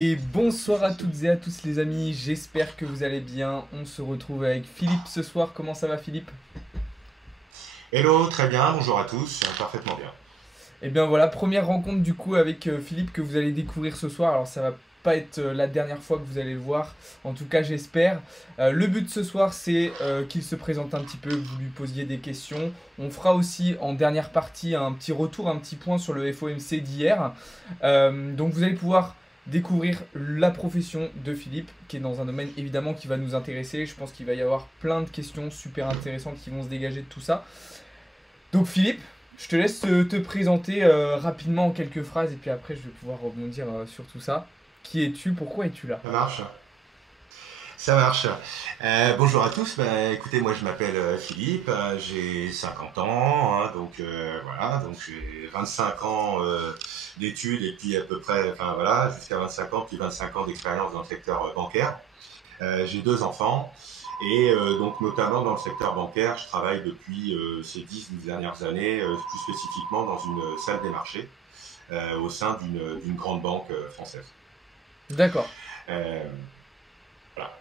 Et bonsoir à toutes et à tous les amis, j'espère que vous allez bien. On se retrouve avec Philippe ce soir. Comment ça va Philippe? Hello, très bien, bonjour à tous, parfaitement bien. Eh bien voilà, première rencontre du coup avec Philippe que vous allez découvrir ce soir. Alors ça va pas être la dernière fois que vous allez le voir, en tout cas j'espère. Le but ce soir c'est qu'il se présente un petit peu, que vous lui posiez des questions. On fera aussi en dernière partie un petit retour, un petit point sur le FOMC d'hier. Donc vous allez pouvoir découvrir la profession de Philippe, qui est dans un domaine évidemment qui va nous intéresser. Je pense qu'il va y avoir plein de questions super intéressantes qui vont se dégager de tout ça. Donc Philippe, je te laisse te présenter rapidement en quelques phrases et puis après je vais pouvoir rebondir sur tout ça. Qui es-tu? Pourquoi es-tu là? Ça marche? Ça marche. Bonjour à tous, écoutez, moi je m'appelle Philippe, j'ai 50 ans, hein, donc voilà, donc j'ai 25 ans d'études et puis à peu près, enfin voilà, jusqu'à 25 ans, puis 25 ans d'expérience dans le secteur bancaire. J'ai deux enfants et donc notamment dans le secteur bancaire, je travaille depuis ces 10 dernières années, plus spécifiquement dans une salle des marchés au sein d'une grande banque française. D'accord. Euh, voilà.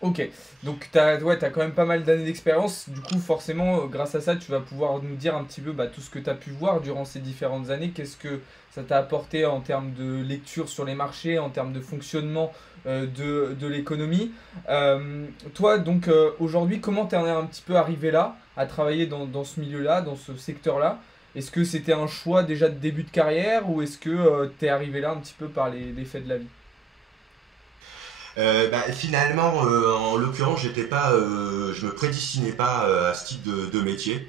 Ok. Donc t'as quand même pas mal d'années d'expérience. Du coup, forcément, grâce à ça, tu vas pouvoir nous dire un petit peu tout ce que tu as pu voir durant ces différentes années. Qu'est-ce que ça t'a apporté en termes de lecture sur les marchés, en termes de fonctionnement de l'économie. Toi, donc aujourd'hui, comment t'en es un petit peu arrivé là, à travailler dans ce milieu-là, dans ce secteur-là? Est-ce que c'était un choix déjà de début de carrière ou est-ce que t'es arrivé là un petit peu par les faits de la vie? Finalement, en l'occurrence, je me prédestinais pas à ce type de métier.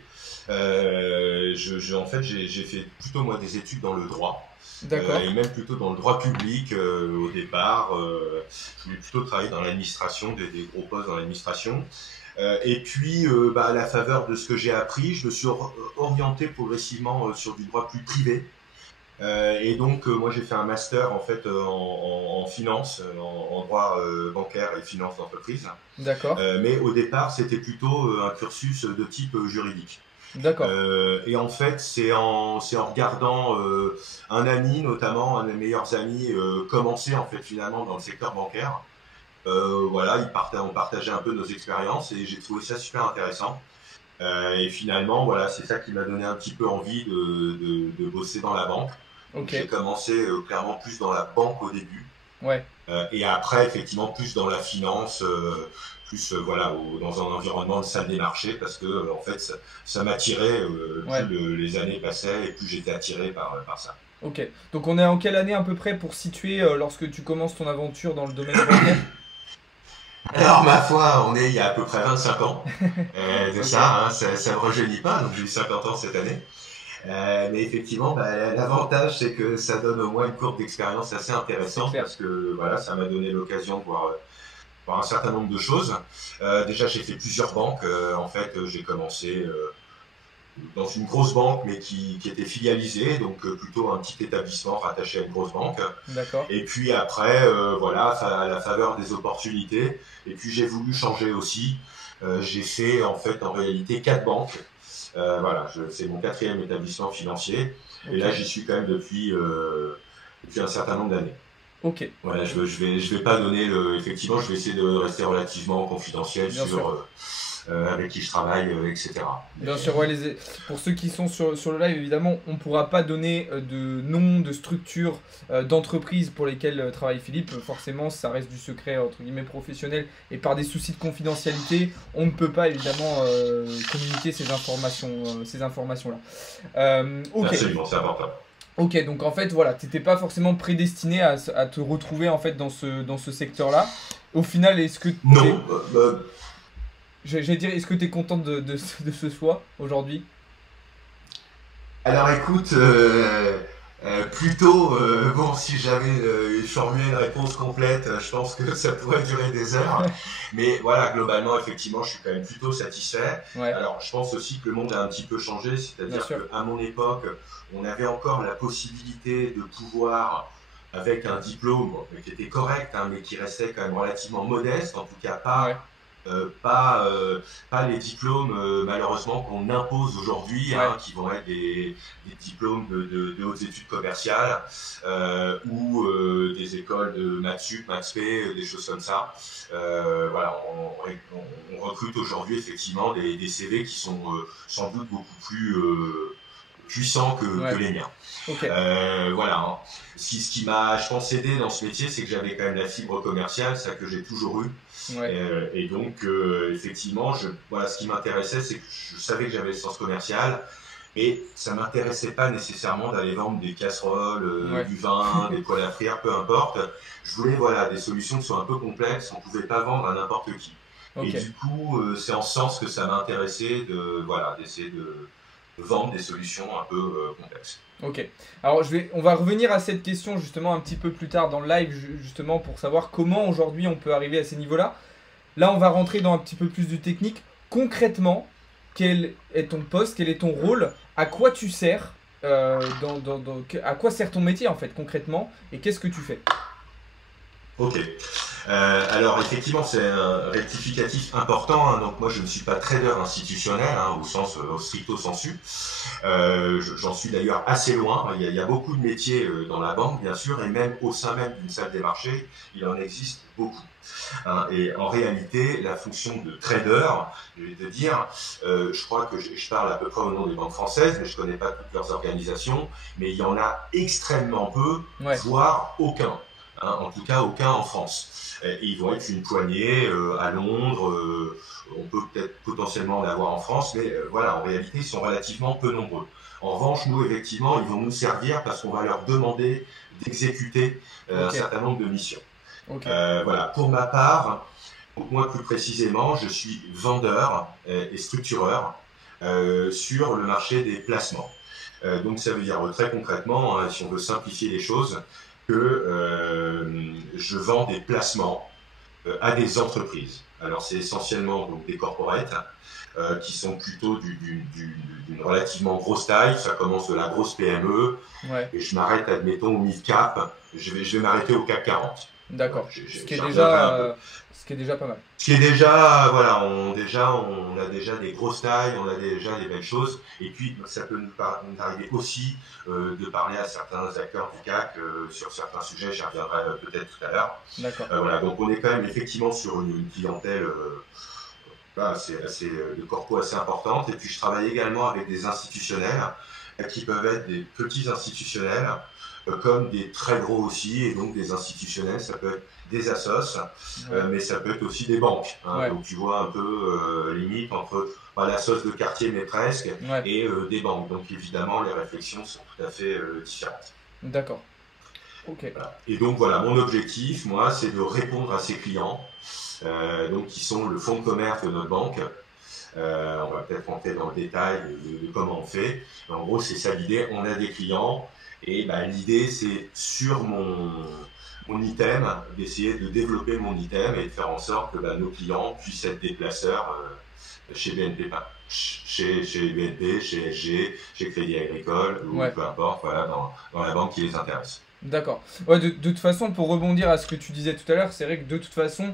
En fait, j'ai fait plutôt moi des études dans le droit. D'accord. Et même plutôt dans le droit public au départ. Je voulais plutôt travailler dans l'administration, des gros postes dans l'administration. Et puis, à la faveur de ce que j'ai appris, je me suis orienté progressivement sur du droit plus privé. Et donc, moi, j'ai fait un master en fait en finance, en droit bancaire et finance d'entreprise. D'accord. Mais au départ, c'était plutôt un cursus de type juridique. D'accord. Et en fait, c'est en regardant un ami, notamment un de mes meilleurs amis, commencer en fait finalement dans le secteur bancaire. Voilà, on partageait un peu nos expériences et j'ai trouvé ça super intéressant. Et finalement, voilà, c'est ça qui m'a donné un petit peu envie de bosser dans la banque. Donc Ok. j'ai commencé clairement plus dans la banque au début. Ouais. Et après, effectivement, plus dans la finance, plus voilà, dans un environnement de salle des marchés, parce que en fait, ça m'attirait. Ouais. Les années passaient et plus j'étais attiré par ça. Ok. Donc on est en quelle année à peu près pour situer lorsque tu commences ton aventure dans le domaine bancaire? Alors, ma foi, on est il y a à peu près 25 ans de Ok. ça, hein, ça ne rajeunit pas, donc j'ai eu 50 ans cette année. Mais effectivement, l'avantage, c'est que ça donne au moins une courbe d'expérience assez C'est intéressante clair. parce que voilà, ça m'a donné l'occasion de voir un certain nombre de choses. Déjà, j'ai fait plusieurs banques. En fait, j'ai commencé dans une grosse banque, mais qui était filialisée, donc plutôt un petit établissement rattaché à une grosse banque. D'accord. Et puis après, voilà, à la faveur des opportunités. Et puis j'ai voulu changer aussi. J'ai fait en fait en réalité quatre banques. Voilà, c'est mon quatrième établissement financier. Et Ok. là, j'y suis quand même depuis un certain nombre d'années. Ok. Voilà, je vais pas donner effectivement, je vais essayer de rester relativement confidentiel Bien sûr. sur avec qui je travaille, etc. Bien sûr, ouais, pour ceux qui sont sur le live, évidemment, on ne pourra pas donner de nom, de structure, d'entreprise pour lesquelles travaille Philippe. Forcément, ça reste du secret, entre guillemets, professionnel. Et par des soucis de confidentialité, on ne peut pas, évidemment, communiquer ces informations-là. Ok. Absolument, c'est important. Ok, donc en fait, voilà, t'étais pas forcément prédestiné à te retrouver en fait dans ce secteur-là. Au final, t'es, Non, j'allais dire, est-ce que t'es content de ce choix aujourd'hui? alors écoute, plutôt, bon, si j'avais formulé une réponse complète, je pense que ça pourrait durer des heures. Mais voilà, globalement, effectivement, je suis quand même plutôt satisfait. Ouais, Alors, je pense aussi que le monde a un petit peu changé, bien c'est-à-dire sûr. qu'à mon époque, on avait encore la possibilité de pouvoir, avec un diplôme qui était correct, hein, mais qui restait quand même relativement modeste, en tout cas Ouais, pas pas les diplômes malheureusement qu'on impose aujourd'hui, Ouais, hein, qui vont être des diplômes de hautes études commerciales ou des écoles de maths sup, maths p, des choses comme ça. Voilà, on recrute aujourd'hui effectivement des CV qui sont sans doute beaucoup plus puissants que ouais, les miens. ok, Voilà, hein. Ce qui m'a, je pense, aidé dans ce métier, c'est que j'avais quand même la fibre commerciale, ça que j'ai toujours eu. ouais, Et donc, effectivement, voilà, ce qui m'intéressait, c'est que je savais que j'avais le sens commercial, mais ça m'intéressait pas nécessairement d'aller vendre des casseroles, ouais, du vin, des poêles à frire, peu importe. Je voulais, voilà, des solutions qui sont un peu complexes, on pouvait pas vendre à n'importe qui. Et ok. du coup, c'est en ce sens que ça m'a intéressé voilà, d'essayer de vendre des solutions un peu complexes. Ok. Alors, on va revenir à cette question justement un petit peu plus tard dans le live, justement pour savoir comment aujourd'hui on peut arriver à ces niveaux-là. Là, on va rentrer dans un petit peu plus de technique. Concrètement, quel est ton poste, quel est ton rôle, à quoi tu sers, à quoi sert ton métier en fait concrètement, et qu'est-ce que tu fais? Ok. Alors effectivement, c'est un rectificatif important, hein. Donc moi, je ne suis pas trader institutionnel, hein, au sens au stricto sensu. J'en suis d'ailleurs assez loin. Il y a beaucoup de métiers dans la banque, bien sûr, et même au sein même d'une salle des marchés, il en existe beaucoup, hein. Et en réalité, la fonction de trader, je vais te dire, je crois que je parle à peu près au nom des banques françaises, mais je connais pas toutes leurs organisations, mais il y en a extrêmement peu, Ouais, voire aucun, hein, en tout cas aucun en France. Et ils vont être une poignée à Londres. On peut peut-être potentiellement en avoir en France, mais voilà, en réalité, ils sont relativement peu nombreux. En revanche, nous, effectivement, ils vont nous servir parce qu'on va leur demander d'exécuter un ok, certain nombre de missions. ok, Voilà, pour ma part, moi plus précisément, je suis vendeur et structureur sur le marché des placements. Donc ça veut dire très concrètement, hein, si on veut simplifier les choses, que je vends des placements à des entreprises. Alors c'est essentiellement donc des corporates qui sont plutôt d'une relativement grosse taille. Ça commence de la grosse PME ouais, et je m'arrête, admettons, au mid-cap. Je vais m'arrêter au CAC 40. Voilà, d'accord. j'y reviendrai un peu. Ce qui est déjà pas mal. Ce qui est déjà, voilà, on a déjà des grosses tailles, on a déjà des belles choses. Et puis, ça peut nous arriver aussi de parler à certains acteurs du CAC sur certains sujets. J'y reviendrai peut-être tout à l'heure. D'accord. Voilà, donc on est quand même effectivement sur une clientèle assez de corpo assez importante. Et puis, je travaille également avec des institutionnels qui peuvent être des petits institutionnels comme des très gros aussi. Et donc, des institutionnels, ça peut être des assos, Ouais, mais ça peut être aussi des banques, hein. ouais, Donc tu vois un peu limite entre la sauce de quartier, mais presque, ouais, et des banques. Donc évidemment, les réflexions sont tout à fait différentes. d'accord. Ok, Voilà. Et donc voilà, mon objectif, moi, c'est de répondre à ces clients, donc qui sont le fonds de commerce de notre banque. On va peut-être rentrer dans le détail de comment on fait. Mais en gros, c'est ça l'idée. On a des clients et bah, l'idée, c'est sur mon item, d'essayer de développer mon item et de faire en sorte que bah, nos clients puissent être des placeurs chez BNP, chez BNP, chez SG, chez Crédit Agricole ou ouais. peu importe, voilà, dans la banque qui les intéresse. D'accord. Ouais, de toute façon, pour rebondir à ce que tu disais tout à l'heure, c'est vrai que de toute façon,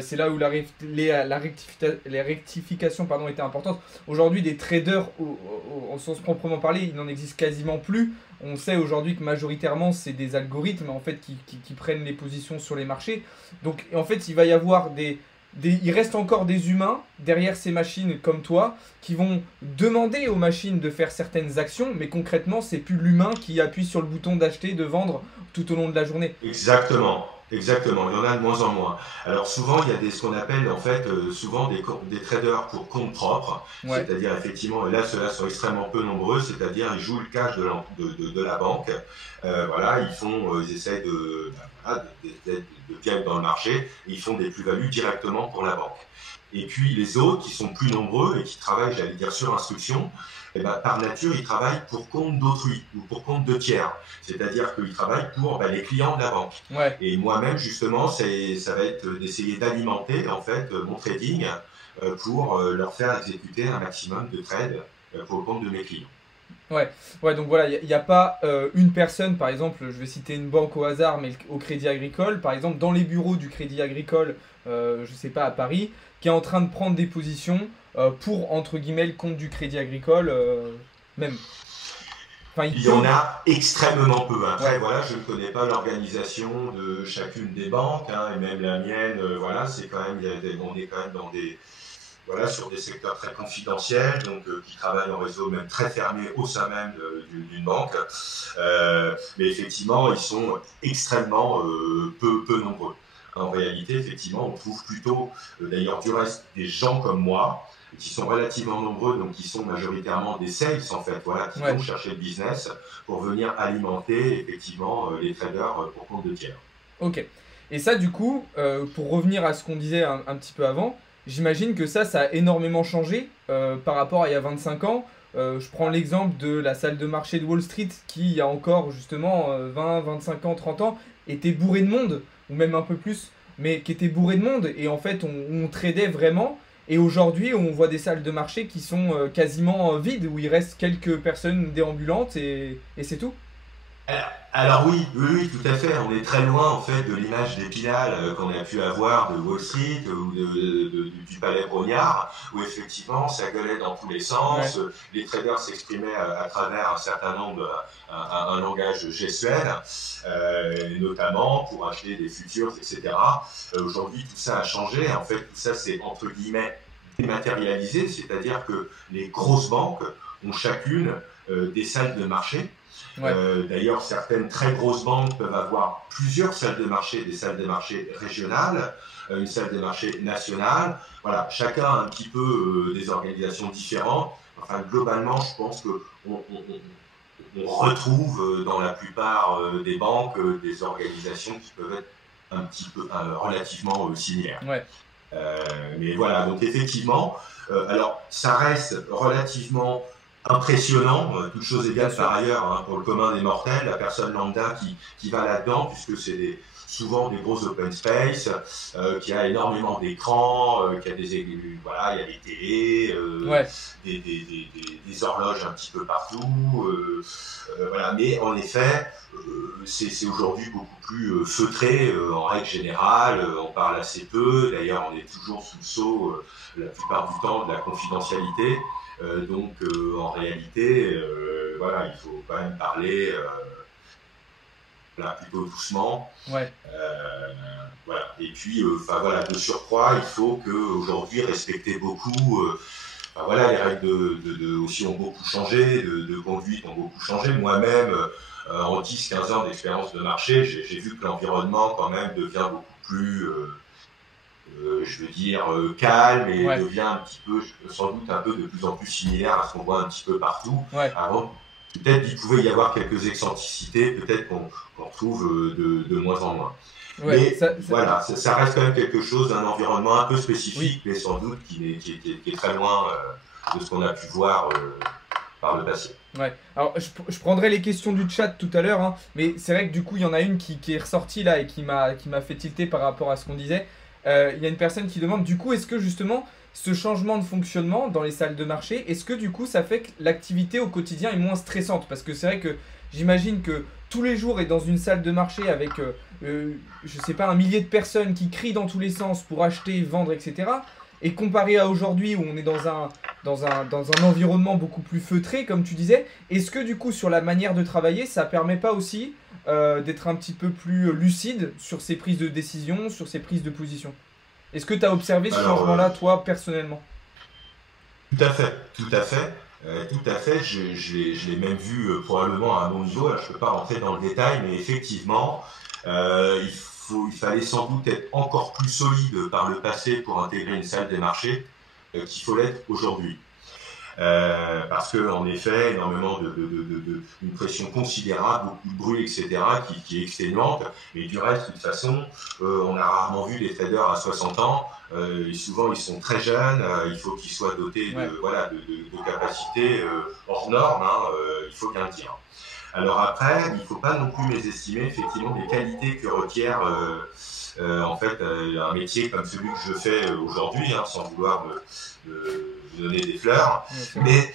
c'est là où les rectifications pardon, étaient importantes. Aujourd'hui, des traders, au sens proprement parlé, il n'en existe quasiment plus. On sait aujourd'hui que majoritairement, c'est des algorithmes en fait, qui prennent les positions sur les marchés. Donc, en fait, il va y avoir il reste encore des humains derrière ces machines comme toi qui vont demander aux machines de faire certaines actions, mais concrètement, c'est plus l'humain qui appuie sur le bouton d'acheter, de vendre tout au long de la journée. Exactement, exactement. Il y en a de moins en moins. Alors souvent, il y a ce qu'on appelle en fait souvent des traders pour compte propre, Ouais, c'est-à-dire effectivement, et là ceux-là sont extrêmement peu nombreux, c'est-à-dire ils jouent le cash de la banque. Voilà, ils essayent voilà, de gagner dans le marché, et ils font des plus-values directement pour la banque. Et puis les autres qui sont plus nombreux et qui travaillent, j'allais dire, sur instruction, eh ben, par nature, ils travaillent pour compte d'autrui ou pour compte de tiers. C'est-à-dire qu'ils travaillent pour les clients de la banque. ouais, Et moi-même, justement, ça va être d'essayer d'alimenter en fait mon trading pour leur faire exécuter un maximum de trades pour le compte de mes clients. Ouais, ouais, donc voilà, il n'y a pas une personne, par exemple, je vais citer une banque au hasard, mais au Crédit Agricole, par exemple, dans les bureaux du Crédit Agricole, je sais pas, à Paris, qui est en train de prendre des positions pour, entre guillemets, le compte du Crédit Agricole, même. Enfin, il Il y en peut. a extrêmement peu. Après, Ouais, voilà, je ne connais pas l'organisation de chacune des banques, hein, et même la mienne, voilà, c'est quand même, on est quand même dans des, voilà, sur des secteurs très confidentiels, donc qui travaillent en réseau même très fermé au sein même d'une banque. Mais effectivement, ils sont extrêmement peu nombreux. En réalité, effectivement, on trouve plutôt, d'ailleurs, du reste, des gens comme moi, qui sont relativement nombreux, donc qui sont majoritairement des sales, en fait, voilà, qui vont ouais, chercher le business pour venir alimenter, effectivement, les traders pour compte de tiers. ok. Et ça, du coup, pour revenir à ce qu'on disait un petit peu avant, j'imagine que ça a énormément changé par rapport à il y a 25 ans. Je prends l'exemple de la salle de marché de Wall Street qui, il y a encore justement 20, 25 ans, 30 ans, était bourrée de monde, ou même un peu plus, mais qui était bourrée de monde. Et en fait, on tradait vraiment. Et aujourd'hui, on voit des salles de marché qui sont quasiment vides, où il reste quelques personnes déambulantes et c'est tout. Alors oui, oui, oui, tout à fait. On est très loin en fait de l'image d'Épinal qu'on a pu avoir de Wall Street ou du Palais Brongniart, où effectivement ça gueulait dans tous les sens. Ouais, Les traders s'exprimaient à travers un certain nombre, un langage gestuel, notamment pour acheter des futurs, etc. Aujourd'hui, tout ça a changé. En fait, tout ça c'est entre guillemets dématérialisé, c'est-à-dire que les grosses banques ont chacune des salles de marché. ouais, D'ailleurs, certaines très grosses banques peuvent avoir plusieurs salles de marché, des salles de marché régionales, une salle de marché nationale. Voilà, chacun a un petit peu des organisations différentes. Enfin, globalement, je pense que on retrouve dans la plupart des banques des organisations qui peuvent être un petit peu relativement similaires. ouais, Mais voilà, donc effectivement, alors ça reste relativement impressionnant, toute chose bien égale par sûr. ailleurs, hein, pour le commun des mortels, la personne lambda qui va là-dedans, puisque c'est souvent des gros open space, qui a énormément d'écrans, qui a voilà, il y a des télés, Ouais, des horloges un petit peu partout, voilà. Mais en effet, c'est aujourd'hui beaucoup plus feutré en règle générale. On parle assez peu. D'ailleurs, on est toujours sous le sceau la plupart du temps de la confidentialité. Donc, en réalité, voilà, il faut quand même parler là, plutôt doucement. ouais, Voilà. Et puis, enfin voilà, de surcroît, il faut que aujourd'hui respecter beaucoup. Enfin, voilà, les règles aussi ont beaucoup changé, de conduite ont beaucoup changé. Moi-même, en 10-15 ans d'expérience de marché, j'ai vu que l'environnement quand même devient beaucoup plus, je veux dire, calme et ouais, devient un petit peu, sans doute un peu de plus en plus similaire à ce qu'on voit un petit peu partout. ouais. Avant, peut-être il pouvait y avoir quelques excentricités, peut-être qu'on retrouve de moins en moins. Ouais, Mais voilà, ça reste quand même quelque chose, un environnement un peu oui, spécifique, mais sans doute qui est très loin de ce qu'on a pu voir par le passé. ouais. Alors, je prendrai les questions du chat tout à l'heure, hein, mais c'est vrai que du coup, il y en a une qui est ressortie là et qui m'a fait tilter par rapport à ce qu'on disait. Il y a une personne qui demande, du coup, est-ce que justement, ce changement de fonctionnement dans les salles de marché, est-ce que du coup, ça fait que l'activité au quotidien est moins stressante? Parce que c'est vrai que j'imagine que tous les jours, est dans une salle de marché avec, je sais pas, un millier de personnes qui crient dans tous les sens pour acheter, vendre, etc. Et comparé à aujourd'hui où on est dans un environnement beaucoup plus feutré, comme tu disais, est-ce que du coup sur la manière de travailler, ça permet pas aussi d'être un petit peu plus lucide sur ses prises de décision, sur ses prises de position? Est-ce que tu as observé ce Alors, changement-là, toi, personnellement? tout à fait, tout à fait. Tout à fait, je l'ai même vu probablement à un bon niveau. Là, je ne peux pas rentrer dans le détail, mais effectivement, il fallait sans doute être encore plus solide par le passé pour intégrer une salle des marchés qu'il faut l'être aujourd'hui. Parce que en effet, énormément une pression considérable, beaucoup de bruit, etc., qui est exténuante. Mais du reste, de toute façon, on a rarement vu des traders à 60 ans. Et souvent, ils sont très jeunes. Il faut qu'ils soient dotés Ouais, de capacités hors normes. Hein, il faut bien le dire. Alors après, il ne faut pas non plus mésestimer effectivement les qualités que requiert en fait un métier comme celui que je fais aujourd'hui, hein, sans vouloir me donner des fleurs. Mais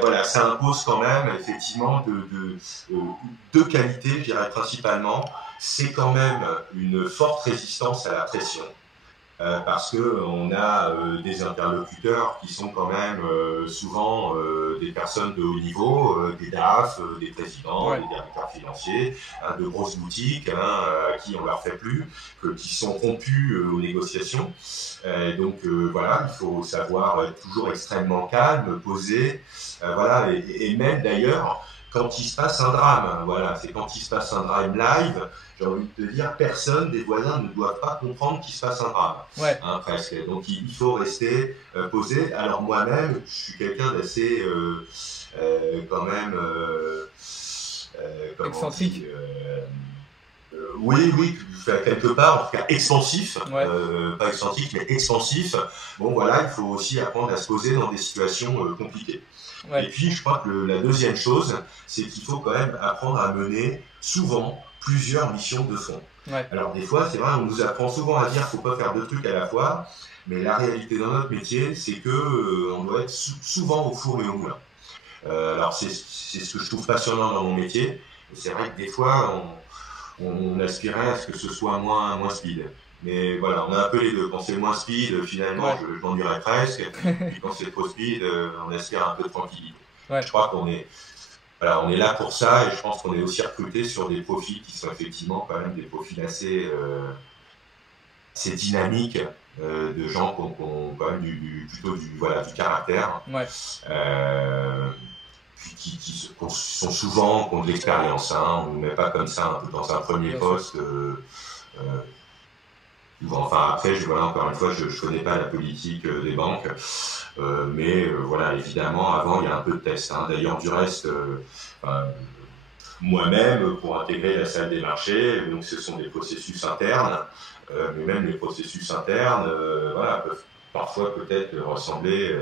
voilà, ça impose quand même effectivement deux qualités, je dirais principalement. C'est quand même une forte résistance à la pression. Parce qu'on a des interlocuteurs qui sont quand même souvent des personnes de haut niveau, des DAF, des présidents, des directeurs financiers, hein, de grosses boutiques, hein, à qui on leur fait plus, qui sont rompus aux négociations. Donc voilà, il faut savoir être toujours extrêmement calme, posé, voilà, et même d'ailleurs quand il se passe un drame, voilà, c'est quand il se passe un drame live, j'ai envie de te dire, personne des voisins ne doit pas comprendre qu'il se passe un drame, hein, presque. Donc il faut rester posé. Alors moi-même, je suis quelqu'un d'assez quand même excentrique. Oui, quelque part, en tout cas expansif, pas excentrique, mais expansif. Bon voilà, il faut aussi apprendre à se poser dans des situations compliquées. Et puis, je crois que la deuxième chose, c'est qu'il faut quand même apprendre à mener souvent plusieurs missions de fond. Alors, des fois, c'est vrai, on nous apprend souvent à dire qu'il ne faut pas faire deux trucs à la fois, mais la réalité dans notre métier, c'est qu'on doit être souvent au four et au moulin. Alors, c'est ce que je trouve passionnant dans mon métier. C'est vrai que des fois, on aspirait à ce que ce soit moins speed. Mais voilà, on a un peu les deux. Quand c'est moins speed, finalement, je m'ennuierais presque. Puis quand c'est trop speed, on aspire un peu de tranquillité. Je crois qu'on est, voilà, on est là pour ça, et je pense qu'on est aussi recruté sur des profils qui sont effectivement quand même des profils assez dynamiques, de gens qui ont quand même plutôt du caractère. Qui sont souvent qui ont de l'expérience. Hein. On ne met pas comme ça un peu dans un premier poste. Enfin, après, encore une fois, je ne connais pas la politique des banques, mais voilà, évidemment, avant, il y a un peu de test. Hein. D'ailleurs, du reste, moi-même, pour intégrer la salle des marchés, donc ce sont des processus internes, mais même les processus internes peuvent parfois peut-être ressembler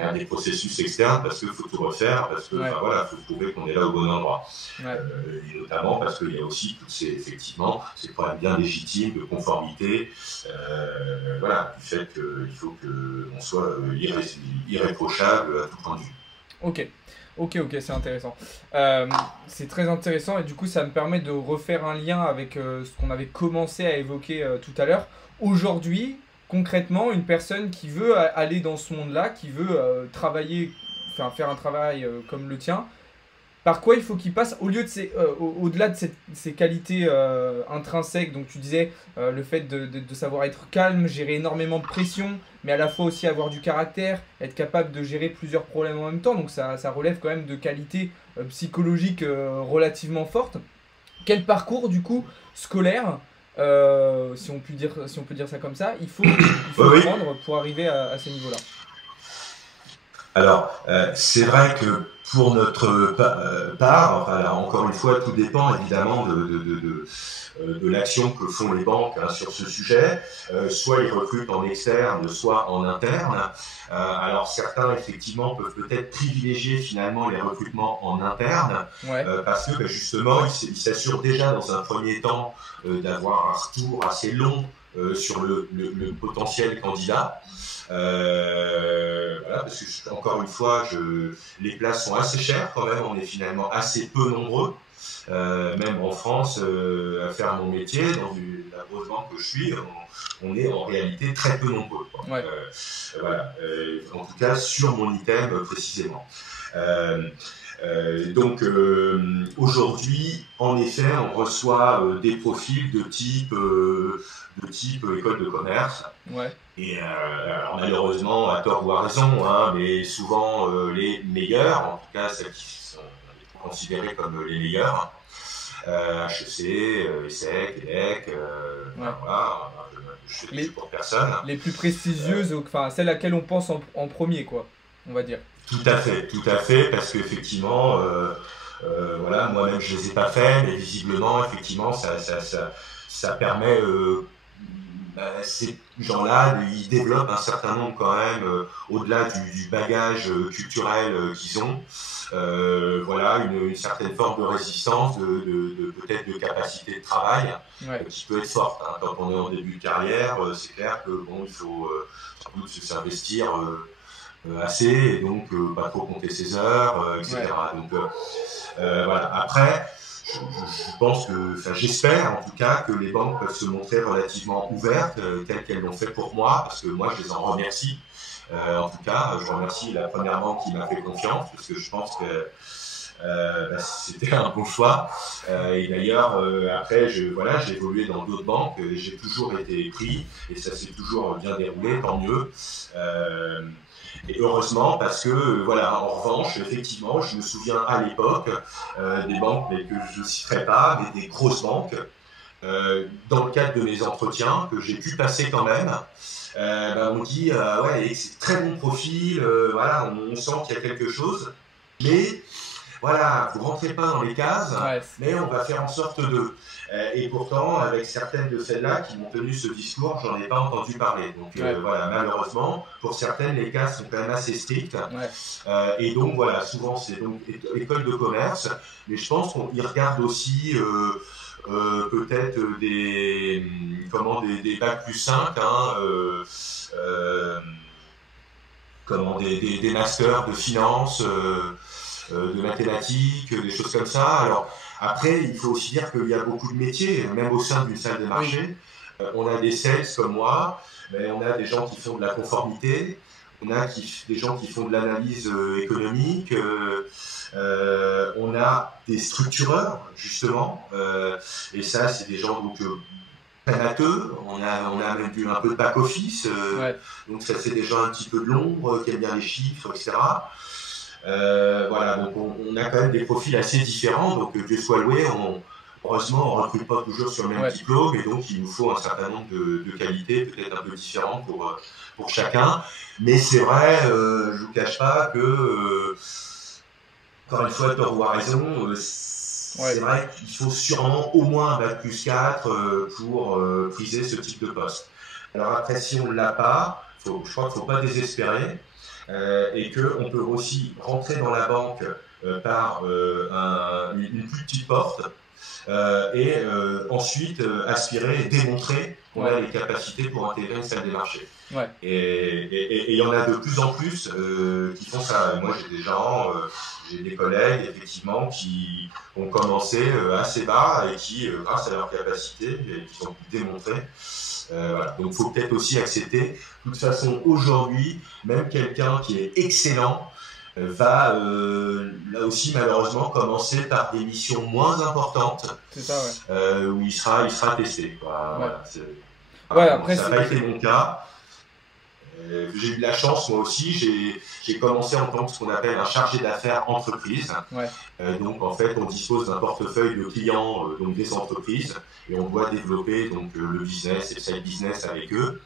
à des processus externes, parce qu'il faut tout refaire, parce que faut prouver qu'on est là au bon endroit. Et notamment parce qu'il y a aussi toutes effectivement, ces problèmes bien légitimes de conformité, du fait qu'il faut qu'on soit irréprochable à tout point de vue. Ok, c'est intéressant. C'est très intéressant, et du coup ça me permet de refaire un lien avec ce qu'on avait commencé à évoquer tout à l'heure. Aujourd'hui, concrètement, une personne qui veut aller dans ce monde-là, qui veut faire un travail comme le tien, par quoi il faut qu'il passe au-delà de ces qualités intrinsèques. Donc tu disais le fait de savoir être calme, gérer énormément de pression, mais à la fois aussi avoir du caractère, être capable de gérer plusieurs problèmes en même temps. Donc ça relève quand même de qualités psychologiques relativement fortes. Quel parcours du coup scolaire, si on peut dire ça comme ça, il faut prendre pour arriver à ces niveaux-là? Alors, c'est vrai que pour notre part, encore une fois, tout dépend évidemment de l'action que font les banques sur ce sujet. Soit ils recrutent en externe, soit en interne. Alors certains, effectivement, peuvent peut-être privilégier finalement les recrutements en interne, parce que justement, ils s'assurent déjà dans un premier temps d'avoir un retour assez long sur le potentiel candidat. Parce que encore une fois, les places sont assez chères quand même, on est finalement assez peu nombreux, même en France, à faire mon métier, dans la grosse banque que je suis, on est en réalité très peu nombreux. En tout cas, sur mon item précisément. Donc aujourd'hui, en effet, on reçoit des profils de type école de commerce. Et alors malheureusement, à tort ou à raison, mais souvent les meilleurs, en tout cas celles qui sont considérées comme les meilleures, HEC, ESSEC, EDEC, je ne sais pour personne. Les plus prestigieuses, celles à laquelle on pense en premier, quoi, on va dire. Tout à fait, parce qu'effectivement, moi-même je ne les ai pas fait, mais visiblement, effectivement, ça permet ces gens-là, ils développent un certain nombre quand même, au-delà du bagage culturel qu'ils ont, voilà, une certaine forme de résistance, peut-être de capacité de travail, Ouais. qui peut être forte. Hein. Quand on est en début de carrière, c'est clair que bon, il faut sans doute s'investir assez, et donc pas trop compter ses heures, Ouais. etc. Donc voilà. Après, je pense que, enfin, j'espère en tout cas que les banques peuvent se montrer relativement ouvertes, telles qu'elles l'ont fait pour moi, parce que moi je les en remercie. En tout cas, je remercie la première banque qui m'a fait confiance, parce que je pense que c'était un bon choix. Et d'ailleurs, après, voilà, j'ai évolué dans d'autres banques, et j'ai toujours été pris, et ça s'est toujours bien déroulé, tant mieux. Euh, et heureusement, parce que, voilà, en revanche, effectivement, je me souviens à l'époque des banques, mais que je ne citerai pas, mais des grosses banques, dans le cadre de mes entretiens, que j'ai pu passer quand même, on dit, ouais, c'est très bon profil, voilà, on sent qu'il y a quelque chose, mais voilà, vous rentrez pas dans les cases, Ouais. mais on va faire en sorte de. Et pourtant, avec certaines de celles-là qui m'ont tenu ce discours, j'en ai pas entendu parler. Donc Ouais. voilà, malheureusement, pour certaines, les cases sont quand même assez strictes. Ouais. Et donc voilà, souvent c'est donc école de commerce, mais je pense qu'on y regarde aussi peut-être des bacs plus 5, hein, des masters de finance. De mathématiques, des choses comme ça. Alors après, il faut aussi dire qu'il y a beaucoup de métiers, même au sein d'une salle de Oui. marché. On a des sales comme moi, mais on a des gens qui font de la conformité, on a des gens qui font de l'analyse économique, on a des structureurs justement, et ça c'est des gens donc matheux, on a même un peu de back office, Ouais. donc ça c'est des gens un petit peu de l'ombre qui aiment bien les chiffres, etc. Voilà, donc on a quand même des profils assez différents, donc Dieu soit loué, heureusement on ne recrute pas toujours sur le même Ouais. diplôme, et donc il nous faut un certain nombre de qualités, peut-être un peu différentes pour chacun, mais c'est vrai, je ne vous cache pas que, encore une fois, Toro a raison, c'est vrai qu'il faut sûrement au moins un bac plus 4 pour priser ce type de poste. Alors après, si on ne l'a pas, je crois qu'il ne faut pas désespérer, et qu'on peut aussi rentrer dans la banque par une plus petite porte, et ensuite aspirer et démontrer qu'on a les capacités pour intégrer une salle des marchés. Ouais. Et il y en a de plus en plus qui font ça. Moi, j'ai des gens, j'ai des collègues, effectivement, qui ont commencé assez bas et qui, grâce à leurs capacités, qui sont pu démontrer. Voilà. Donc, il faut peut-être aussi accepter. De toute façon, aujourd'hui, même quelqu'un qui est excellent va là aussi malheureusement commencer par des missions moins importantes. C'est ça, où il sera testé. Quoi. Ouais. Voilà, Après, ça n'a pas été mon cas. J'ai eu de la chance, moi aussi. J'ai commencé en tant que ce qu'on appelle un chargé d'affaires entreprise. Ouais. Donc, en fait, on dispose d'un portefeuille de clients, donc des entreprises, et on doit développer donc, le business et le side business avec eux.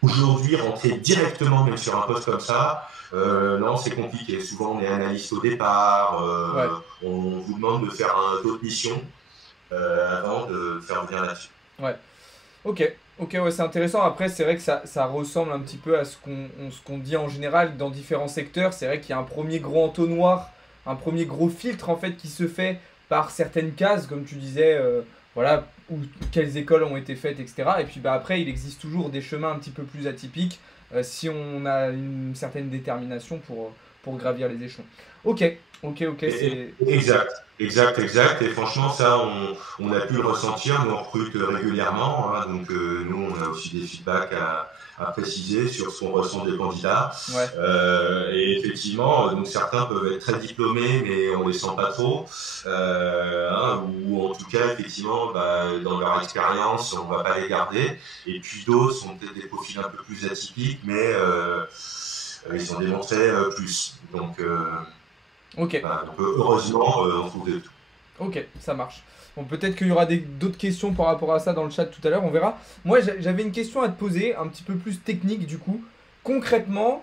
Aujourd'hui, rentrer directement même sur un poste comme ça, non, c'est compliqué. Souvent, on est analyste au départ, on vous demande de faire d'autres missions avant de faire venir là-dessus. Ouais. Ok, ouais, c'est intéressant. Après, c'est vrai que ça ressemble un petit peu à ce qu'on dit en général dans différents secteurs. C'est vrai qu'il y a un premier gros entonnoir, un premier gros filtre en fait qui se fait par certaines cases, comme tu disais, voilà, quelles écoles ont été faites, etc. Et puis bah, après, il existe toujours des chemins un petit peu plus atypiques si on a une certaine détermination pour gravir les échelons. Ok, c'est... Exact. Et franchement, ça, on a pu le ressentir. Nous, on recrute régulièrement. Hein, donc, nous, on a aussi des feedbacks à préciser sur ce qu'on ressent des candidats. Ouais. Et effectivement, donc certains peuvent être très diplômés, mais on les sent pas trop. Ou en tout cas, effectivement, dans leur expérience, on va pas les garder. Et puis d'autres sont peut-être des profils un peu plus atypiques, mais ils ont démontré plus. Donc, ok. voilà, donc heureusement, on trouve de tout. Ok, ça marche. Bon, peut-être qu'il y aura d'autres questions par rapport à ça dans le chat tout à l'heure, on verra. Moi, j'avais une question à te poser, un petit peu plus technique du coup. Concrètement,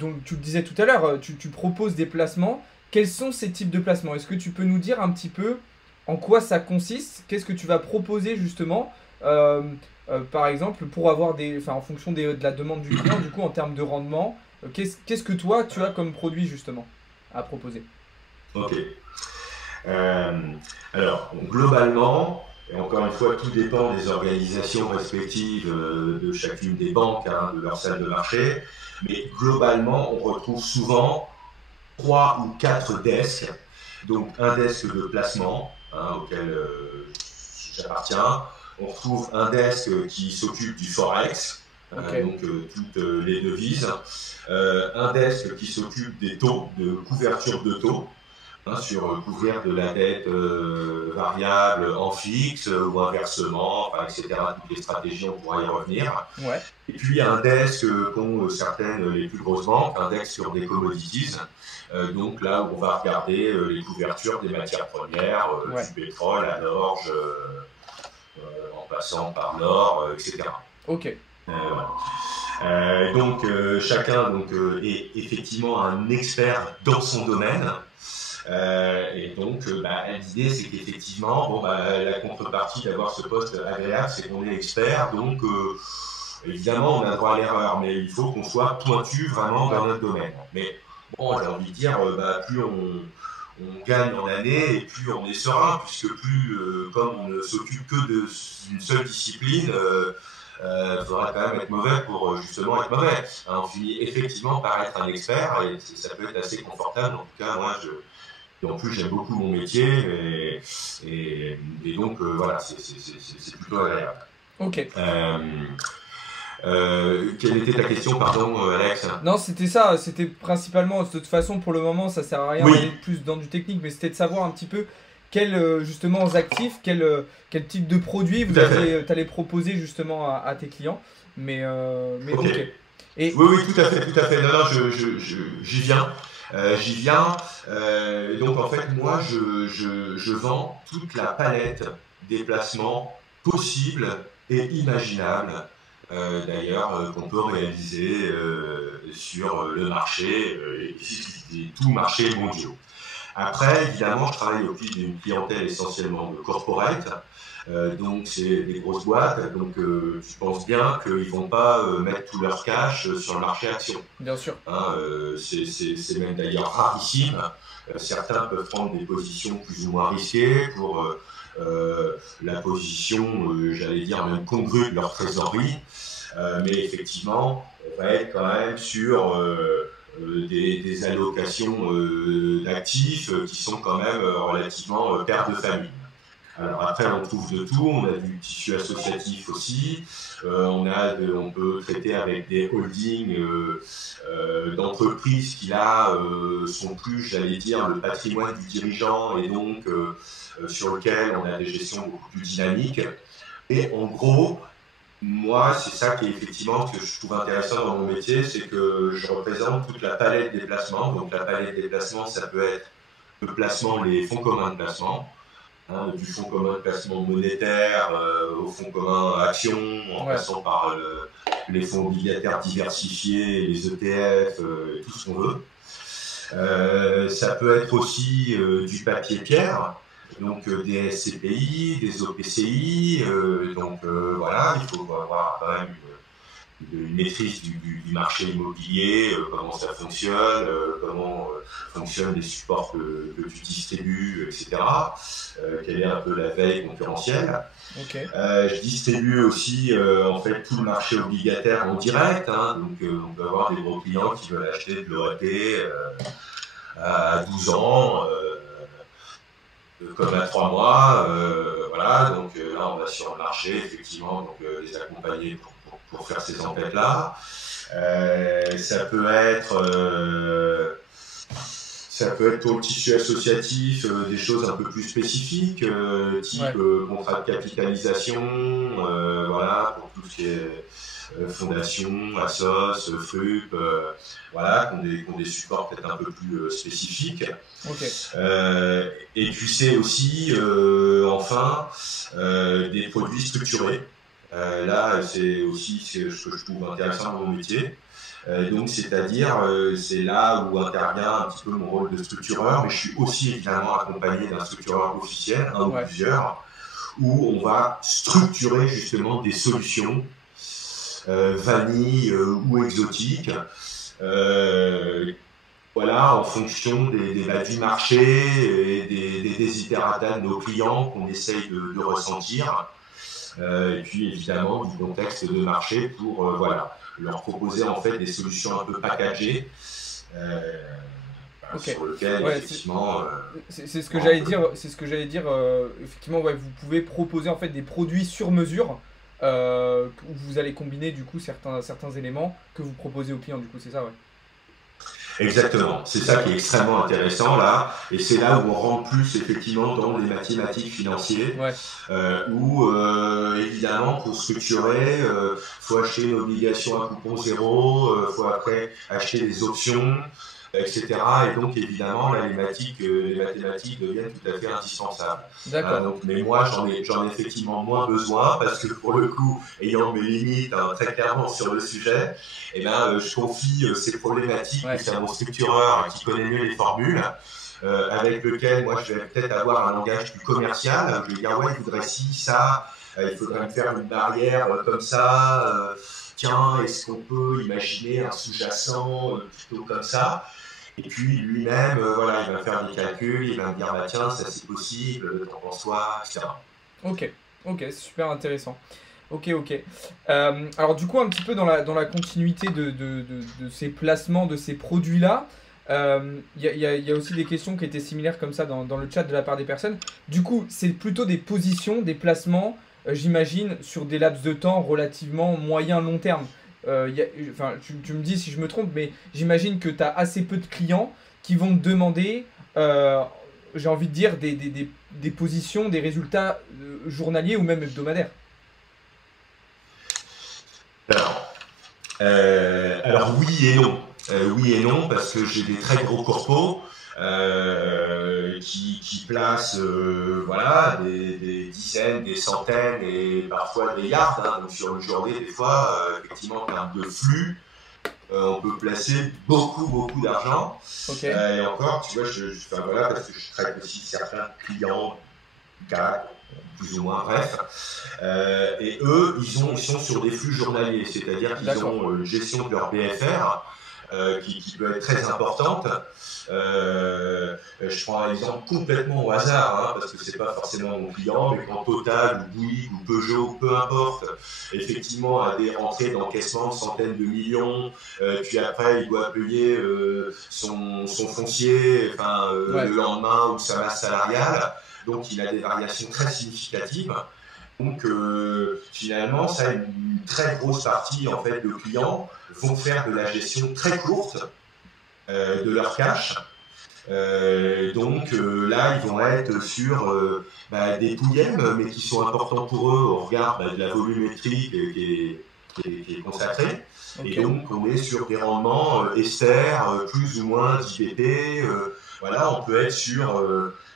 donc, tu le disais tout à l'heure, tu proposes des placements. Quels sont ces types de placements? Est-ce que tu peux nous dire un petit peu en quoi ça consiste? Qu'est-ce que tu vas proposer justement? par exemple, pour avoir en fonction de la demande du client, du coup, en termes de rendement, qu'est-ce que toi, tu as comme produit justement à proposer? Ok. Euh, alors, bon, globalement, et encore une fois, tout dépend des organisations respectives de chacune des banques, hein, de leur salle de marché, mais globalement, on retrouve souvent 3 ou 4 desks. Donc, un desk de placement, hein, auquel j'appartiens. On retrouve un desk qui s'occupe du forex, Ok. donc toutes les devises. Un desk qui s'occupe des taux, de couverture de taux, hein, sur couvert de la dette variable en fixe ou inversement, enfin, etc. Toutes les stratégies, on pourra y revenir. Ouais. Et puis il y a un desk qu'ont certaines, les plus grosses banques, un desk sur des commodities. Donc là où on va regarder les couvertures des matières premières, Ouais. du pétrole à l'orge, en passant par l'or, etc. Ok. Donc chacun est effectivement un expert dans son domaine. Et donc l'idée c'est qu'effectivement la contrepartie d'avoir ce poste agréable, c'est qu'on est expert. Donc évidemment on a droit à l'erreur, mais il faut qu'on soit pointu vraiment dans notre domaine. Mais bon, j'ai envie de dire, plus on gagne en année et plus on est serein, puisque plus comme on ne s'occupe que d'une seule discipline, il faudra quand même être mauvais pour justement être mauvais. Hein, on finit effectivement par être un expert et ça peut être assez confortable. En tout cas, et en plus j'aime beaucoup mon métier et donc voilà, c'est plutôt agréable. Ok. Quelle était ta question, pardon, Alex? Non, c'était ça, c'était principalement, de toute façon, pour le moment, ça sert à rien Oui. d'aller plus dans du technique, mais c'était de savoir un petit peu quels justement actifs, quel type de produit vous allez proposer justement à tes clients. Mais ok. Et oui, tout à fait. Non, j'y viens. J'y viens. Donc en fait, moi, je vends toute la palette des placements possibles et imaginables. D'ailleurs, qu'on peut réaliser sur le marché et tout marché mondiaux. Après, évidemment, je travaille auprès d'une clientèle essentiellement de corporate. Donc, c'est des grosses boîtes. Donc, je pense bien qu'ils ne vont pas mettre tout leur cash sur le marché action. bien sûr. Hein, c'est même d'ailleurs rarissime. Certains peuvent prendre des positions plus ou moins risquées pour la position, j'allais dire, même congrue de leur trésorerie. Mais effectivement, on va être quand même sur des allocations d'actifs qui sont quand même relativement père de famille. Alors après, on trouve de tout, on a du tissu associatif aussi, on peut traiter avec des holdings d'entreprises qui là sont plus, j'allais dire, le patrimoine du dirigeant et donc sur lequel on a des gestions beaucoup plus dynamiques. Et en gros, moi, c'est ça qui est effectivement ce que je trouve intéressant dans mon métier, c'est que je représente toute la palette des placements. Donc la palette des placements, ça peut être le placement, les fonds communs de placement, hein, du fonds commun de placement monétaire au fonds commun action, en passant par les fonds obligataires diversifiés, les ETF, tout ce qu'on veut. Ça peut être aussi du papier pierre, donc des SCPI, des OPCI, donc voilà, il faut avoir quand même une maîtrise du marché immobilier, comment ça fonctionne, comment fonctionnent les supports que tu distribues, etc. Quelle est un peu la veille concurrentielle. Okay. Je distribue aussi en fait tout le marché obligataire en direct, hein, donc on peut avoir des gros clients qui veulent acheter de l'OAT à 12 ans, comme à 3 mois, voilà, donc là on va sur le marché, effectivement, donc les accompagner pour faire ces emplettes-là. Ça peut être pour le tissu associatif des choses un peu plus spécifiques, type contrat de capitalisation, voilà, pour tout ce qui est fondation, assos, FRUP, voilà, qui ont des supports peut-être un peu plus spécifiques. Okay. Et puis c'est aussi, enfin, des produits structurés. Là, c'est aussi ce que je trouve intéressant dans mon métier. Donc, c'est-à-dire, c'est là où intervient un petit peu mon rôle de structureur, mais je suis aussi évidemment accompagné d'un structureur officiel, un ou plusieurs, où on va structurer justement des solutions vanille ou exotiques, voilà, en fonction du marché et des desiderata de nos clients qu'on essaye de ressentir, et puis évidemment du contexte de marché pour voilà, leur proposer en fait des solutions un peu packagées. Ok. Sur lequel Ouais, effectivement c'est ce que j'allais dire. C'est ce que j'allais dire. Effectivement, ouais, vous pouvez proposer en fait des produits sur mesure où vous allez combiner du coup certains éléments que vous proposez aux clients. Du coup, c'est ça, ouais. exactement, c'est ça qui est extrêmement intéressant là, et c'est là où on rentre plus effectivement dans les mathématiques financières, Ouais. où évidemment pour structurer, faut acheter une obligation à coupon zéro, faut après acheter des options, etc. Et donc évidemment là, les mathématiques deviennent tout à fait indispensables. D'accord. Donc, mais moi j'en ai effectivement moins besoin parce que pour le coup, ayant mes limites très clairement sur le sujet, et ben, je confie ces problématiques à mon structureur qui connaît mieux les formules, avec lequel moi je vais peut-être avoir un langage plus commercial. Je vais dire ouais, il faudrait ci, ça, il faudrait me faire une barrière comme ça. Tiens, est-ce qu'on peut imaginer un sous-jacent plutôt comme ça? Et puis lui-même, voilà, il va faire des calculs, il va me dire bah tiens, ça c'est possible, t'en penses quoi, etc. Ok, c'est super intéressant. Ok. Alors du coup, un petit peu dans la continuité de ces placements, de ces produits-là, y a aussi des questions qui étaient similaires comme ça dans le chat de la part des personnes. Du coup, c'est plutôt des positions, des placements, j'imagine, sur des laps de temps relativement moyen-long terme. Enfin, tu me dis si je me trompe, mais j'imagine que tu as assez peu de clients qui vont te demander, j'ai envie de dire, des positions, des résultats journaliers ou même hebdomadaires. Alors oui et non. Oui et non, parce que j'ai des très gros corpos qui placent voilà, des dizaines, des centaines et parfois des yards. Donc sur une journée, des fois, effectivement, en termes de flux, on peut placer beaucoup d'argent. Okay. Et encore, tu vois, enfin, voilà, parce que je traite aussi certains clients, plus ou moins bref. Et eux, ils sont sur des flux journaliers, c'est-à-dire qu'ils ont une gestion de leur BFR qui peut être très importante. Je prends un exemple complètement au hasard, parce que c'est pas forcément mon client, mais quand Total ou Bouygues ou Peugeot, peu importe, effectivement a des rentrées d'encaissement de centaines de millions, puis après il doit payer son foncier, le lendemain ou sa masse salariale, donc il a des variations très significatives. Donc finalement, ça a une très grosse partie en fait de clients vont faire de la gestion très courte de leur cash. Donc là, ils vont être sur des pouillèmes, mais qui sont importants pour eux au regard de la volumétrie qui est consacrée. Okay. Et donc, on est sur des rendements ester, plus ou moins d'IPP. Voilà, on peut être sur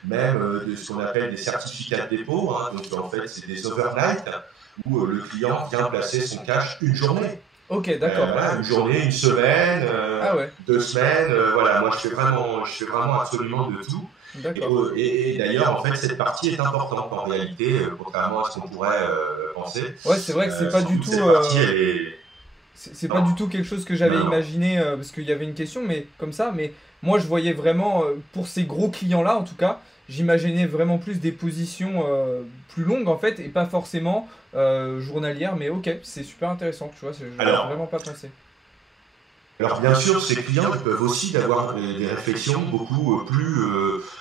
même de ce qu'on appelle des certificats de dépôt. Donc, en fait, c'est des overnight où le client vient placer son cash une journée. Ok, d'accord. Voilà, une journée, une semaine, 2 semaines. Voilà, moi, je fais vraiment absolument de tout. Et d'ailleurs, en fait, cette partie est importante en réalité, contrairement à ce qu'on pourrait penser. Ouais, c'est vrai que c'est pas du tout. C'est pas du tout quelque chose que j'avais imaginé parce qu'il y avait une question, mais comme ça. Mais moi, je voyais vraiment pour ces gros clients-là, en tout cas, j'imaginais vraiment plus des positions plus longues en fait, et pas forcément journalières. Mais ok, c'est super intéressant, tu vois. Je n'avais vraiment pas pensé. Alors bien sûr, ces clients peuvent aussi avoir des réflexions beaucoup plus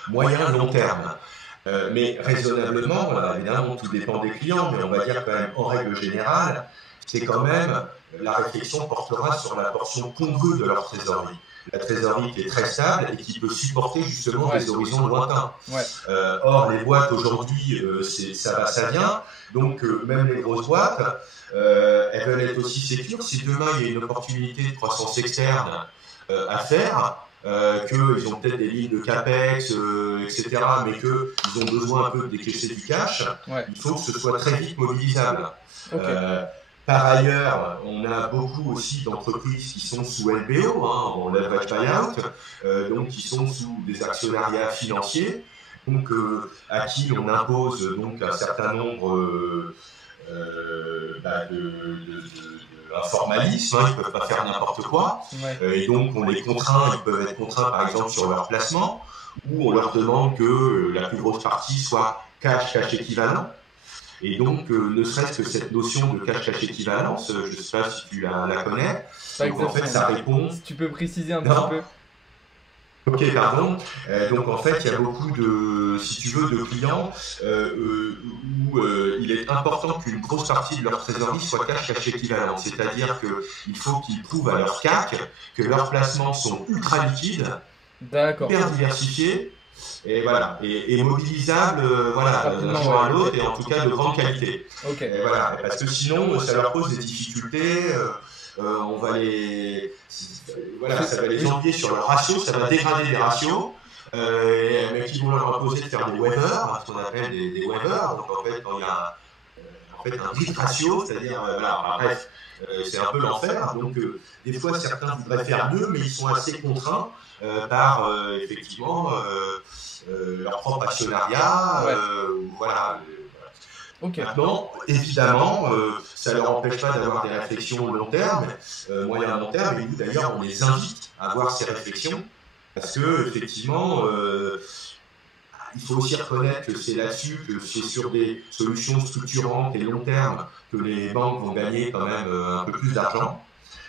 moyen-long terme. Mais raisonnablement, évidemment, tout dépend des clients, mais on va dire quand même en règle générale, c'est quand même la réflexion portera sur la portion qu'on veut de leur trésorerie. La trésorerie qui est très stable et qui peut supporter justement des horizons lointains. Or, les boîtes aujourd'hui, ça va, ça vient. Donc, même les grosses boîtes, elles veulent être aussi sécures. Si demain, il y a une opportunité de croissance externe à faire, qu'ils ont peut-être des lignes de CAPEX, etc., mais qu'ils ont besoin un peu de décaisser du cash, il faut que ce soit très vite mobilisable. Par ailleurs, on a beaucoup aussi d'entreprises qui sont sous LBO, en leverage buyout, donc qui sont sous des actionnariats financiers. donc à qui on impose donc un certain nombre un formalisme, hein, ils ne peuvent pas faire n'importe quoi, et donc on les contraint, ils peuvent être contraints par exemple sur leur placement, ou on leur demande que la plus grosse partie soit cash équivalent. Et donc, ne serait-ce que cette notion de cash équivalence, je ne sais pas si tu la connais, donc en fait ça répond... Si tu peux préciser un petit peu. Ok, pardon. Donc en fait, il y a beaucoup de, si tu veux, de clients où il est important qu'une grosse partie de leur trésorerie soit cash équivalent. C'est-à-dire qu'il faut qu'ils prouvent à leur CAC que leurs placements sont ultra liquides, hyper diversifiés, et voilà, et mobilisables, voilà, d'un jour à l'autre, et en tout cas de grande qualité. Et voilà, parce que sinon, ça leur pose des difficultés. On va voilà, ça va les enlever sur leur ratio, ça va dégrader les ratios, mais qui vont leur imposer de faire des waivers, ce qu'on appelle des waivers. Donc en fait, quand il y a un bit ratio, c'est-à-dire, voilà, bref, c'est un peu l'enfer. Donc des fois, certains voudraient faire mieux, mais ils sont assez contraints par effectivement leur propre actionnariat. Voilà. Maintenant, évidemment, ça ne leur empêche pas d'avoir des réflexions long terme, moyen long terme, et nous d'ailleurs on les invite à avoir ces réflexions, parce que effectivement, il faut aussi reconnaître que c'est là-dessus, que c'est sur des solutions structurantes et long terme que les banques vont gagner quand même un peu plus d'argent,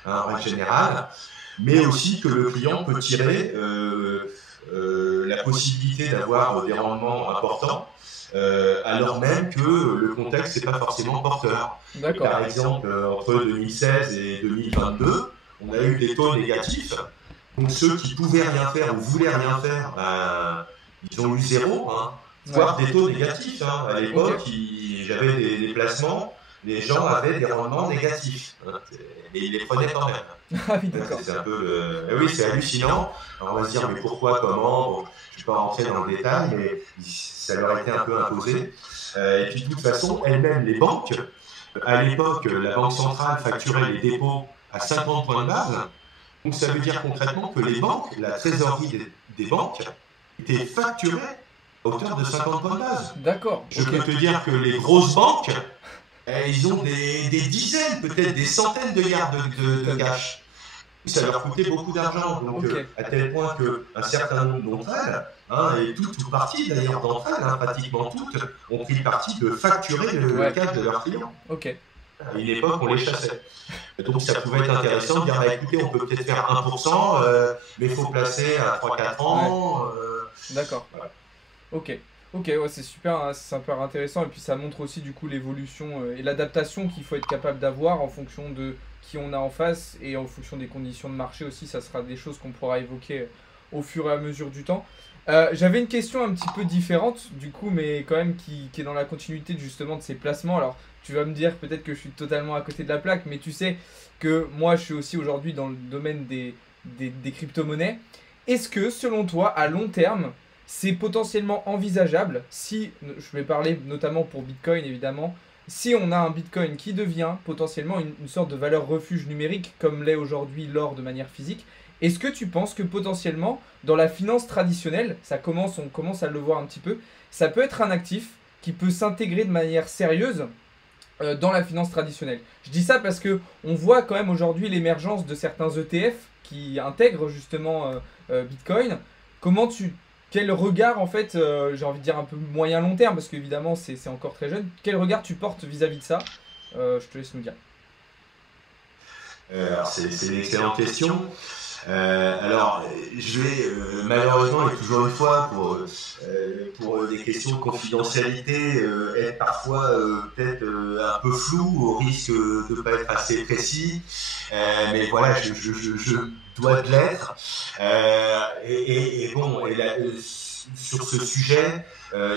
hein, en règle générale, mais aussi que le client peut tirer la possibilité d'avoir des rendements importants, alors même que le contexte n'est pas forcément porteur. Par exemple, entre 2016 et 2022, on a eu des taux négatifs. Donc ceux qui pouvaient rien faire ou voulaient rien faire, ils ont eu zéro, hein, voire des taux négatifs. Hein. À l'époque, j'avais des placements, les gens avaient des rendements négatifs, hein, mais ils les prenaient quand même. Ah oui, d'accord. C'est un peu oui, c'est hallucinant. Alors on va se dire, mais pourquoi, comment, bon, je ne vais pas rentrer dans le détail, mais ça leur a été un peu imposé. Et puis de toute façon, elles-mêmes, les banques, à l'époque, la Banque centrale facturait les dépôts à 50 points de base. Donc ça veut dire concrètement que les banques, la trésorerie des banques, était facturée à hauteur de 50 points de base. D'accord. Je peux te dire que les grosses banques, ils ont des dizaines, peut-être des centaines de yards de cash. Ça leur coûtait beaucoup d'argent, donc à tel point qu'un certain nombre d'entre elles, hein, et toutes parties d'ailleurs d'entre elles, hein, pratiquement toutes, ont pris le parti de facturer le cash de leurs clients. À une époque, on les chassait. Donc ça pouvait être intéressant de dire, bah, écoutez, on peut peut-être faire 1%, mais il faut placer à 3-4 ans. D'accord. Voilà. Ok, ouais, c'est super intéressant, et puis ça montre aussi du coup l'évolution et l'adaptation qu'il faut être capable d'avoir en fonction de qui on a en face et en fonction des conditions de marché aussi. Ça sera des choses qu'on pourra évoquer au fur et à mesure du temps. J'avais une question un petit peu différente du coup, mais quand même qui est dans la continuité justement de ces placements. Alors tu vas me dire peut-être que je suis totalement à côté de la plaque, mais tu sais que moi je suis aussi aujourd'hui dans le domaine des crypto-monnaies. Est-ce que selon toi, à long terme, c'est potentiellement envisageable, si, je vais parler notamment pour Bitcoin évidemment, si on a un Bitcoin qui devient potentiellement une sorte de valeur refuge numérique comme l'est aujourd'hui l'or de manière physique, est-ce que tu penses que potentiellement dans la finance traditionnelle, on commence à le voir un petit peu, ça peut être un actif qui peut s'intégrer de manière sérieuse dans la finance traditionnelle? Je dis ça parce que on voit quand même aujourd'hui l'émergence de certains ETF qui intègrent justement Bitcoin. Quel regard, en fait, j'ai envie de dire un peu moyen long terme, parce qu'évidemment c'est encore très jeune, quel regard tu portes vis-à-vis de ça? Je te laisse nous dire. Alors c'est une excellente question. Alors, je vais malheureusement, et toujours une fois, pour des questions de confidentialité, être parfois peut-être un peu flou, au risque de ne pas être assez précis. Mais voilà, je dois l'être. Et bon, sur ce sujet,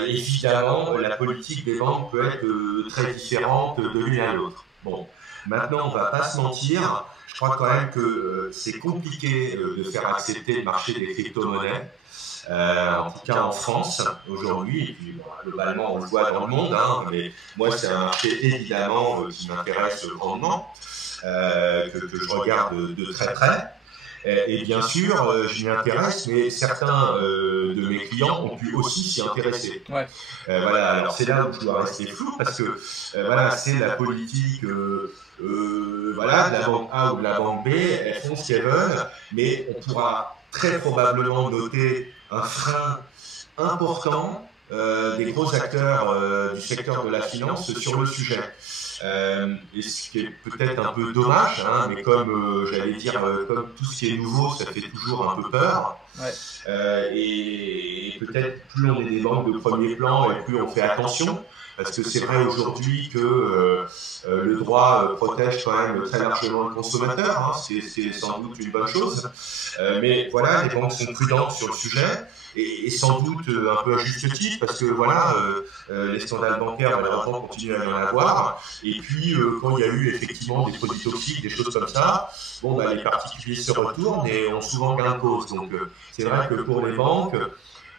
évidemment, la politique des banques peut être très différente de l'une à l'autre. Bon, maintenant, on ne va pas se mentir. Je crois quand même que c'est compliqué de faire accepter le marché des crypto-monnaies, en tout cas en France aujourd'hui, et puis globalement on le voit dans le monde, hein, mais moi c'est un marché évidemment qui m'intéresse grandement, que je regarde de très près. Et bien sûr, je m'y intéresse, mais certains de mes clients ont pu aussi s'y intéresser. Ouais. Voilà, alors c'est là où je dois rester flou parce que voilà, c'est la politique voilà, de la banque A ou de la banque B, elles font ce qu'elles veulent, mais on pourra très probablement noter un frein important des gros acteurs du secteur de la finance sur le sujet. Et ce qui est peut-être un peu dommage, hein, mais comme j'allais dire, comme tout ce qui est nouveau, ça fait toujours un peu peur. Ouais. Et peut-être plus on est des banques de premier plan et plus on fait attention. Parce que c'est vrai aujourd'hui que le droit protège quand même très largement le consommateur, hein, c'est sans doute une bonne chose. Mais voilà, les banques sont prudentes sur le sujet et sans doute un peu à juste titre parce que voilà, les scandales bancaires malheureusement continuent à y en avoir. Et puis quand il y a eu effectivement des produits toxiques, des choses comme ça, bon bah les particuliers se retournent et ont souvent gain de cause. Donc c'est vrai que pour les banques,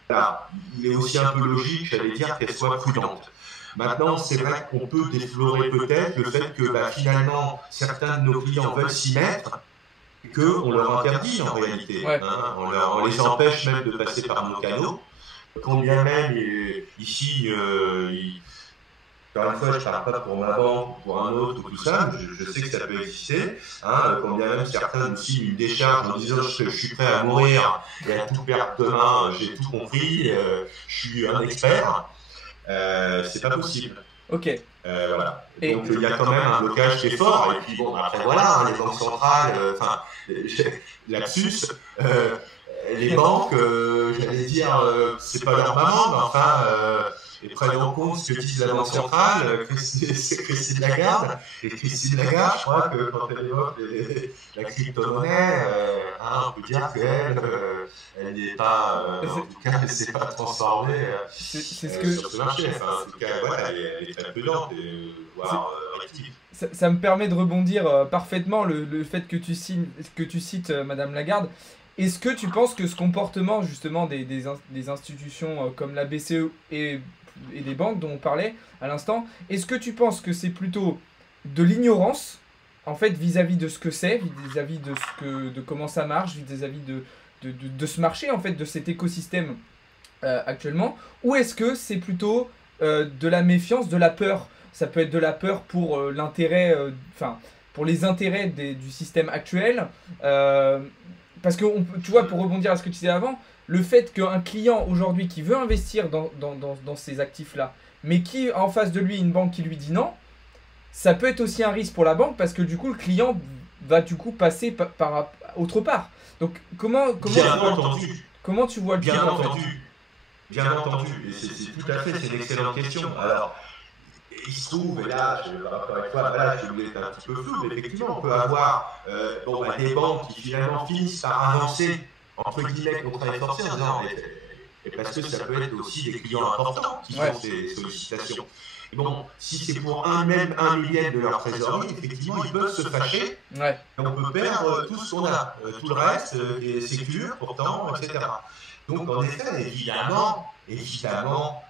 voilà, il est aussi un peu logique, j'allais dire, qu'elles soient prudentes. Maintenant, c'est vrai qu'on peut déflorer peut-être le fait que finalement, certains de nos clients veulent s'y mettre et qu'on leur interdit en réalité. Ouais. Hein, on les empêche même de passer par nos canaux. Quand bien même, ici, encore une fois, je ne parle pas pour ma banque ou pour un autre ou tout ça, mais je sais que ça peut exister. Hein, quand bien même certains nous signent une décharge en disant je suis prêt à mourir et à tout perdre demain, j'ai tout compris, je suis un expert. C'est pas possible. Ok. Voilà. Et donc il y a quand même un blocage qui est fort. Et puis bon, après voilà, hein, les banques centrales, enfin, lapsus, les banques, j'allais dire, c'est pas leur maman, mais enfin, et prenez en compte ce que dit la Banque centrale, c'est Christine Lagarde. Et Christine Lagarde, je crois que quand elle évoque la crypto-monnaie, on peut dire qu'elle n'est pas, en tout cas, elle ne s'est pas transformée sur ce marché. Enfin, en tout cas, voilà, elle est très prudente et voire active. Ça me permet de rebondir parfaitement le fait que tu cites Madame Lagarde. Est-ce que tu penses que ce comportement justement des institutions comme la BCE et des banques dont on parlait à l'instant, est-ce que tu penses que c'est plutôt de l'ignorance en fait vis-à-vis de ce que c'est, vis-à-vis de comment ça marche, vis-à-vis de ce marché en fait, de cet écosystème actuellement, ou est-ce que c'est plutôt de la méfiance, de la peur? Ça peut être de la peur pour l'intérêt, pour les intérêts du système actuel. Parce que, tu vois, pour rebondir à ce que tu disais avant, le fait qu'un client aujourd'hui qui veut investir dans ces actifs-là, mais qui a en face de lui une banque qui lui dit non, ça peut être aussi un risque pour la banque parce que du coup, le client va du coup passer par autre part. Donc, comment tu vois le Bien entendu. Bien entendu. Et c'est tout à fait, c'est une excellente question. Alors, il se trouve, et là, encore une fois, voilà, je voulais être un petit peu flou, mais effectivement, on peut avoir des banques qui finalement finissent par avancer, entre guillemets, contre les forcés en disant, parce que ça peut être aussi des clients importants qui font ces sollicitations. Et bon, si c'est pour un millième de leur trésorerie, effectivement, ils peuvent se fâcher, et on peut perdre tout ce qu'on a, tout le reste est sécure, pourtant, etc. Donc, en effet, évidemment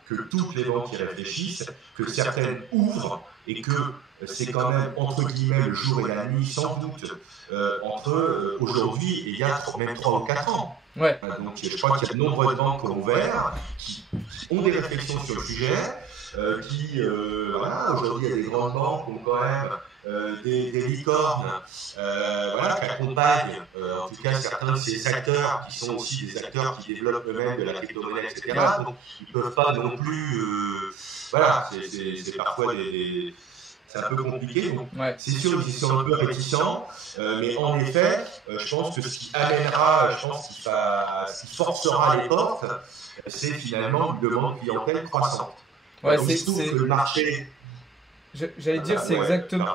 que toutes les banques y réfléchissent, que certaines ouvrent et que c'est quand même entre guillemets le jour et la nuit sans doute entre aujourd'hui et il y a même 3 ou 4 ans. Ouais. Donc je crois qu'il y a de nombreuses banques qui ont ouvert, qui ont des réflexions sur le sujet, voilà, aujourd'hui il y a des grandes banques qui ont quand même des licornes qui accompagnent en tout cas certains de ces acteurs qui sont aussi des acteurs qui développent eux-mêmes de la crypto-monnaie, etc. Donc ils ne peuvent pas non plus voilà, c'est parfois c'est un peu compliqué, donc c'est sûr qu'ils sont un peu réticents, mais en effet, je pense que ce qui amènera, ce qui forcera les portes, c'est finalement une demande clientèle croissante. Ouais, donc, c'est le marché. J'allais dire, c'est exactement.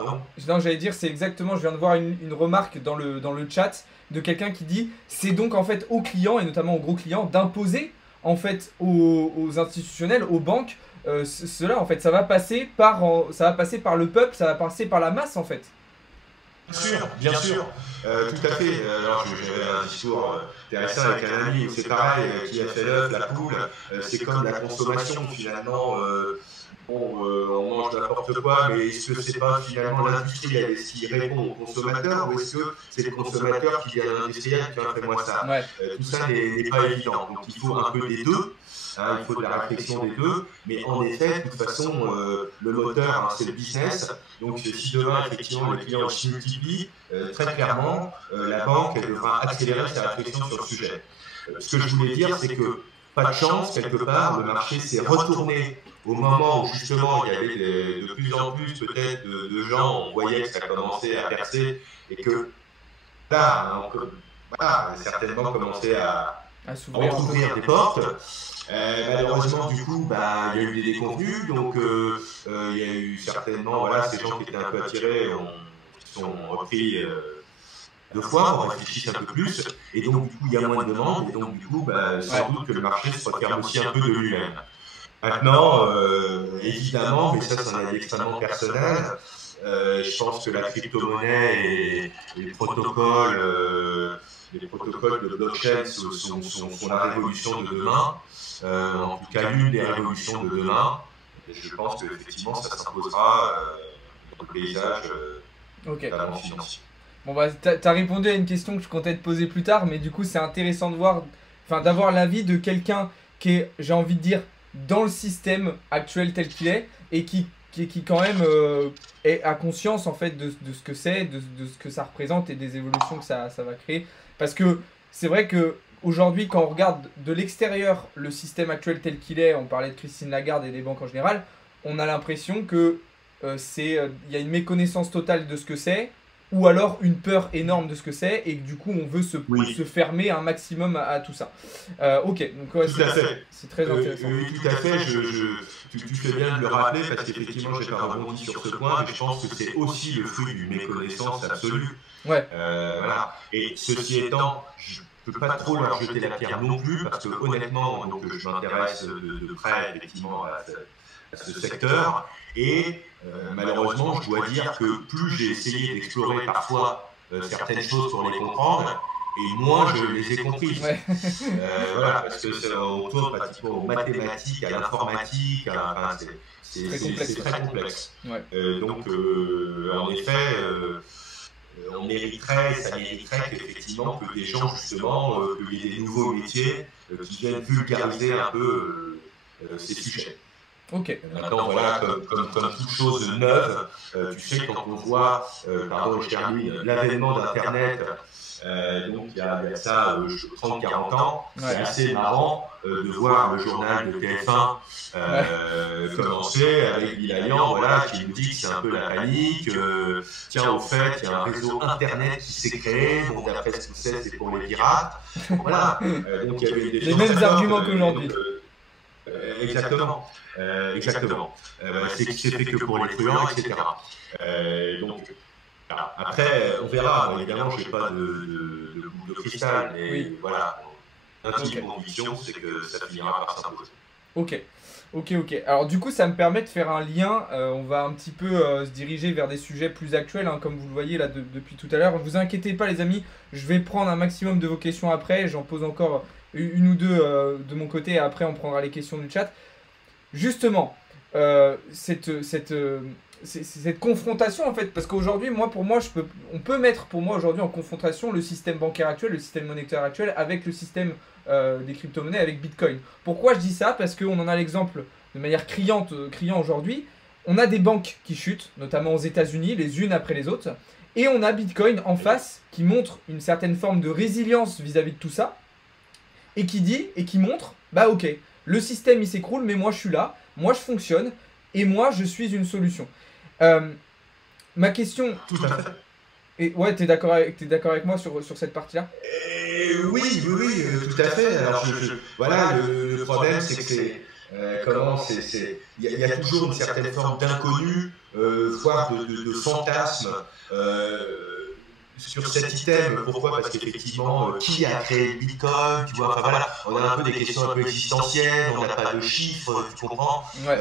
Non, j'allais dire, c'est exactement. Je viens de voir une remarque dans le chat de quelqu'un qui dit c'est donc en fait aux clients et notamment aux gros clients d'imposer en fait aux institutionnels, aux banques. Cela en fait ça va passer par le peuple, ça va passer par la masse en fait. Bien sûr, tout à fait. Alors j'avais un discours intéressant avec un ami, c'est pareil, qui a fait l'œuf, la poule, c'est comme la consommation finalement. bon, on mange n'importe quoi, mais est-ce que c'est pas finalement l'industriel qui répond au consommateur ou est-ce que c'est le consommateur qui dit à l'industriel, tiens, fais-moi ça. Ouais. Tout ça n'est pas évident. Donc il faut un peu des deux. Hein, il faut de la réflexion des deux, mais en effet, de toute façon, le moteur, hein, c'est le business. Donc, si demain, effectivement, les clients se multiplient, très clairement, la banque elle devra accélérer sa réflexion sur le sujet. Ce que je voulais dire, c'est que, pas de chance, quelque part, le marché s'est retourné au moment où, justement, il y avait de plus en plus, peut-être, de gens, on voyait que ça commençait à percer et que, là, voilà, certainement commençait à ouvrir des portes. Malheureusement, du coup, il y a eu des déconvenus, donc il y a eu certainement, voilà, ces gens qui étaient un peu attirés sont repris deux fois, on réfléchit un peu plus, et donc du coup, il y a moins de demandes, et donc du coup, sans doute que le marché se referme aussi un peu de lui-même. Maintenant, évidemment, mais ça, c'est un avis extrêmement personnel, je pense que la crypto-monnaie et les protocoles de blockchain sont la révolution de demain. En tout cas, l'une des révolutions de demain. Et je pense qu'effectivement, ça s'imposera dans le paysage notamment financier. Bon, t'as répondu à une question que je comptais te poser plus tard, mais du coup, c'est intéressant de voir, d'avoir l'avis de quelqu'un qui est, j'ai envie de dire, dans le système actuel tel qu'il est, et qui quand même a conscience en fait de ce que c'est, de ce que ça représente et des évolutions que ça va créer. Parce que c'est vrai que aujourd'hui, quand on regarde de l'extérieur le système actuel tel qu'il est, on parlait de Christine Lagarde et des banques en général, on a l'impression que y a une méconnaissance totale de ce que c'est, ou alors une peur énorme de ce que c'est, et que du coup on veut se fermer un maximum à tout ça. Ok, donc ouais, c'est très intéressant. Oui, tout à fait, tu fais bien de le rappeler, parce qu'effectivement j'ai pas rebondi sur ce point, mais je pense que c'est aussi le fruit d'une méconnaissance absolue. Ouais. Voilà. Et ceci étant, je ne peux pas trop leur jeter la pierre non plus, parce que honnêtement, donc, je m'intéresse de près effectivement à ce secteur, et malheureusement, je dois dire que plus j'ai essayé d'explorer parfois certaines choses pour les comprendre, et moins je les ai comprises. Ouais. Voilà, parce que on tourne pratiquement aux mathématiques, à l'informatique, c'est très complexe. Ouais. Donc, en effet, ça mériterait qu'effectivement que des gens, justement, qu'il y ait des nouveaux métiers qui viennent vulgariser un peu ces sujets. Ok. Maintenant, voilà, comme toute chose neuve, tu sais, quand on voit, pardon, je termine, l'avènement d'Internet, donc il y a ça 30-40 ans, c'est assez marrant de voir le journal de TF1 commencer avec Bilalian, voilà, qui nous dit que c'est un peu la panique, tiens, au fait, il y a un réseau Internet qui s'est créé, donc d'après ce que c'est pour les pirates. Voilà, donc il y avait les mêmes arguments qu'aujourd'hui. Exactement. C'est fait que pour les truands, etc. Donc, après, on verra. Évidemment, je n'ai pas de boule de cristal, mais voilà. L'intime conviction, c'est que ça finira par s'imposer. Ok. Alors du coup, ça me permet de faire un lien. On va un petit peu se diriger vers des sujets plus actuels, hein, comme vous le voyez là depuis tout à l'heure. Ne vous inquiétez pas, les amis. Je vais prendre un maximum de vos questions après. J'en pose encore une ou deux de mon côté. Et après, on prendra les questions du chat. Justement, cette confrontation en fait, parce qu'aujourd'hui, on peut mettre pour moi aujourd'hui en confrontation le système bancaire actuel, le système monétaire actuel avec le système des crypto-monnaies, avec Bitcoin. Pourquoi je dis ça? Parce qu'on en a l'exemple de manière criant aujourd'hui. On a des banques qui chutent, notamment aux États-Unis, les unes après les autres, et on a Bitcoin en face qui montre une certaine forme de résilience vis-à-vis de tout ça, et qui montre, ok, le système il s'écroule, mais moi je suis là, moi je fonctionne, et moi je suis une solution. Ma question. Tout à fait. Et ouais, t'es d'accord avec moi sur cette partie-là? Oui, tout à fait. Alors, voilà, le problème, c'est que il y a toujours une certaine forme d'inconnu, voire de fantasme sur cet item. Pourquoi? Parce qu'effectivement, qui a créé le Bitcoin? Tu vois, enfin voilà, on a un peu des questions un peu existentielles, on n'a pas de chiffres, tu comprends? Ouais.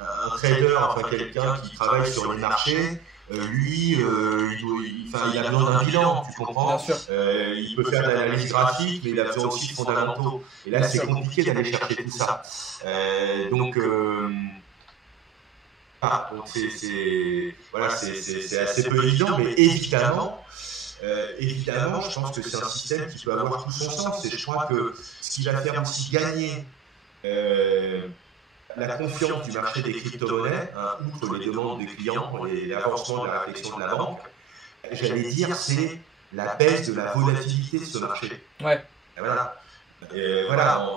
Un trader, enfin quelqu'un qui travaille sur le marché, lui, il a besoin d'un bilan, tu comprends? Bien sûr. Il peut faire de l'analyse graphique, mais il a besoin aussi de fondamentaux. Et là, c'est compliqué d'aller chercher tout ça. Donc, Ah, donc voilà, c'est assez peu évident, mais évidemment, évidemment, je pense que c'est un système qui peut avoir tout son sens. Et je crois que ce qui va faire aussi gagner euh, la confiance du marché des crypto-monnaies, hein, outre les demandes des clients et l'avancement de la réflexion de la banque, j'allais dire, c'est la baisse de la volatilité de ce marché. Ouais. Et voilà. Voilà,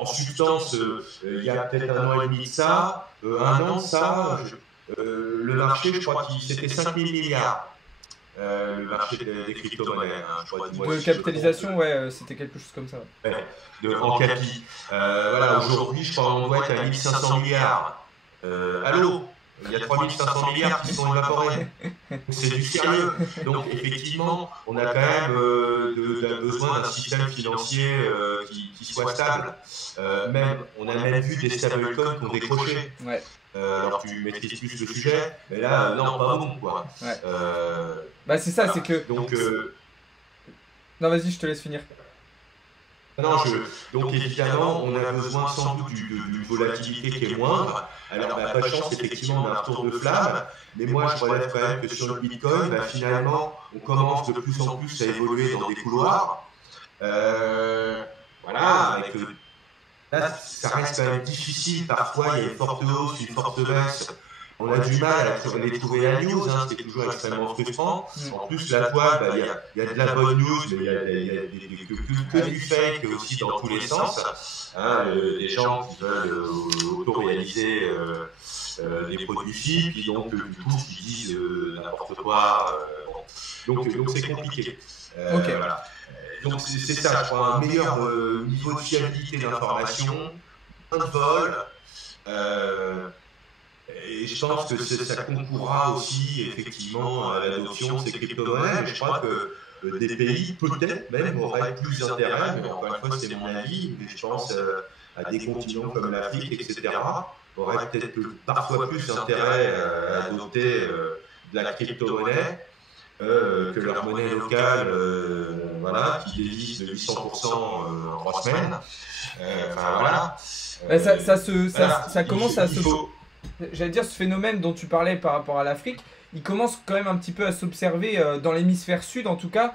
en substance, il y a peut-être un an et demi de ça, un an de ça, le marché, je crois que c'était 5 000 milliards. Le marché des crypto-monnaies. Hein, je crois, de capitalisation, ouais, c'était quelque chose comme ça. Ouais, en capi. Voilà, aujourd'hui, je crois qu'on doit être à 1500 milliards. Allô, il y a 3500 milliards qui sont évaporés. C'est du sérieux. Donc, effectivement, on a quand même besoin d'un système financier qui soit stable. Même, on a même vu des stablecoins qui ont décroché. Ouais. Alors tu maîtrises plus le sujet, mais là, non, pas bon, quoi. Ouais. Bah, c'est ça, c'est que. Donc, non, vas-y, je te laisse finir. Non, donc évidemment, on a besoin sans doute d'une volatilité qui est moindre. Alors, pas de chance, effectivement, on a un retour de flamme. Mais moi, je relève quand même que sur le Bitcoin, finalement, on commence de plus en plus à évoluer dans des couloirs. Voilà, avec là, ça reste quand même difficile. Parfois, il y a une forte hausse, une forte baisse. On a du mal à les trouver la news, hein, c'est toujours extrêmement frustrant. En plus, la toile, il y a de la bonne news, mais il y a que du fake aussi dans tous les sens. Hein, des gens qui veulent auto-réaliser des produits FIP, puis donc du coup qui disent n'importe quoi. Donc c'est compliqué. Okay. Voilà. Donc c'est ça, je crois, un meilleur niveau de fiabilité d'information, un vol. Et je pense que ça concourra aussi effectivement à l'adoption de ces crypto-monnaies. Mais je crois que des pays, peut-être même, auraient plus intérêt, mais encore une fois, c'est mon avis, mais je pense à des continents comme l'Afrique, etc., auraient peut-être parfois plus intérêt à adopter de la crypto-monnaie que leur monnaie locale, voilà, qui dévisse de 800% en 3 semaines. Enfin, voilà. Ça commence à se... J'allais dire, ce phénomène dont tu parlais par rapport à l'Afrique, il commence quand même un petit peu à s'observer dans l'hémisphère sud en tout cas,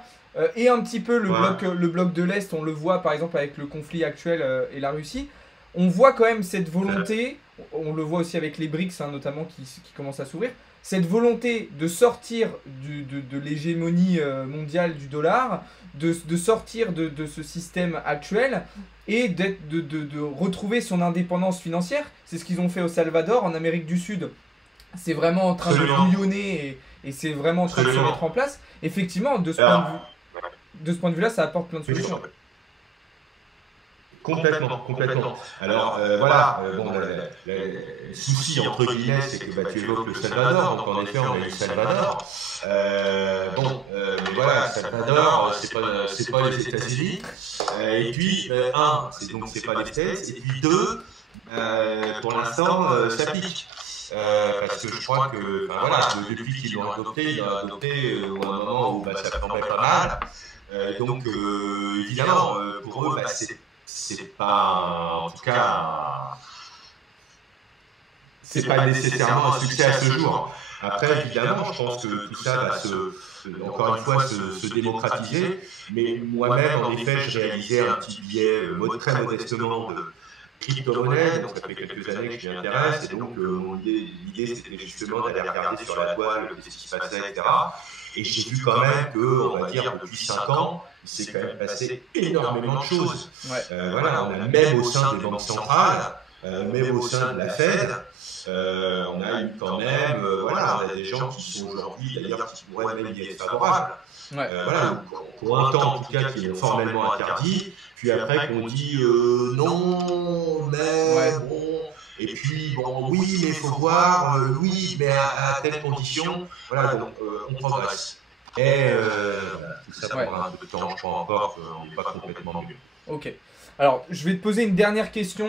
et un petit peu le bloc de l'Est, on le voit par exemple avec le conflit actuel et la Russie. On voit quand même cette volonté, on le voit aussi avec les BRICS hein, notamment qui commencent à s'ouvrir, cette volonté de sortir de l'hégémonie mondiale du dollar, de sortir de ce système actuel et de retrouver son indépendance financière. C'est ce qu'ils ont fait au Salvador, en Amérique du Sud. C'est vraiment en train de bouillonner et c'est vraiment en train de se mettre en place. Effectivement, de ce point de vue-là, ça apporte plein de solutions. Complètement. Alors voilà, bon, le souci entre guillemets, c'est que tu évoques le Salvador, donc en effet on a eu le Salvador. Mais voilà, le Salvador, c'est pas les États-Unis. Et puis c'est pas les States. Et puis deux, pour l'instant, ça pique. Parce que je crois que, voilà, depuis qu'ils l'ont adopté, ils l'ont adopté au moment où ça tombait pas mal. Donc évidemment, pour eux, c'est pas, en tout cas, c'est pas nécessairement un succès à ce jour. Après, évidemment, je pense que tout ça va encore une fois, se démocratiser. Mais moi-même, en effet, je réalisais un petit billet très modestement de crypto-monnaie. Donc, ça fait quelques années que je m'y intéresse. Et donc, l'idée, c'était justement d'aller regarder sur la toile ce qui se passait, etc. Et j'ai vu quand même que, on va dire, depuis 5 ans, il s'est quand même passé énormément de choses. Voilà, on a même au sein des banques centrales, même au sein de la Fed, on a eu quand même, voilà, on a des gens qui sont aujourd'hui, d'ailleurs, qui pourraient même y être favorables. Voilà, pour un temps en tout cas qui est formellement interdit, puis après qu'on dit non, mais bon, et puis bon, oui, mais il faut voir, oui, mais à telle condition, voilà, donc on progresse. Et tout ça prendra un peu de temps, je crois encore qu'on n'est pas complètement mieux. Ok. Alors, je vais te poser une dernière question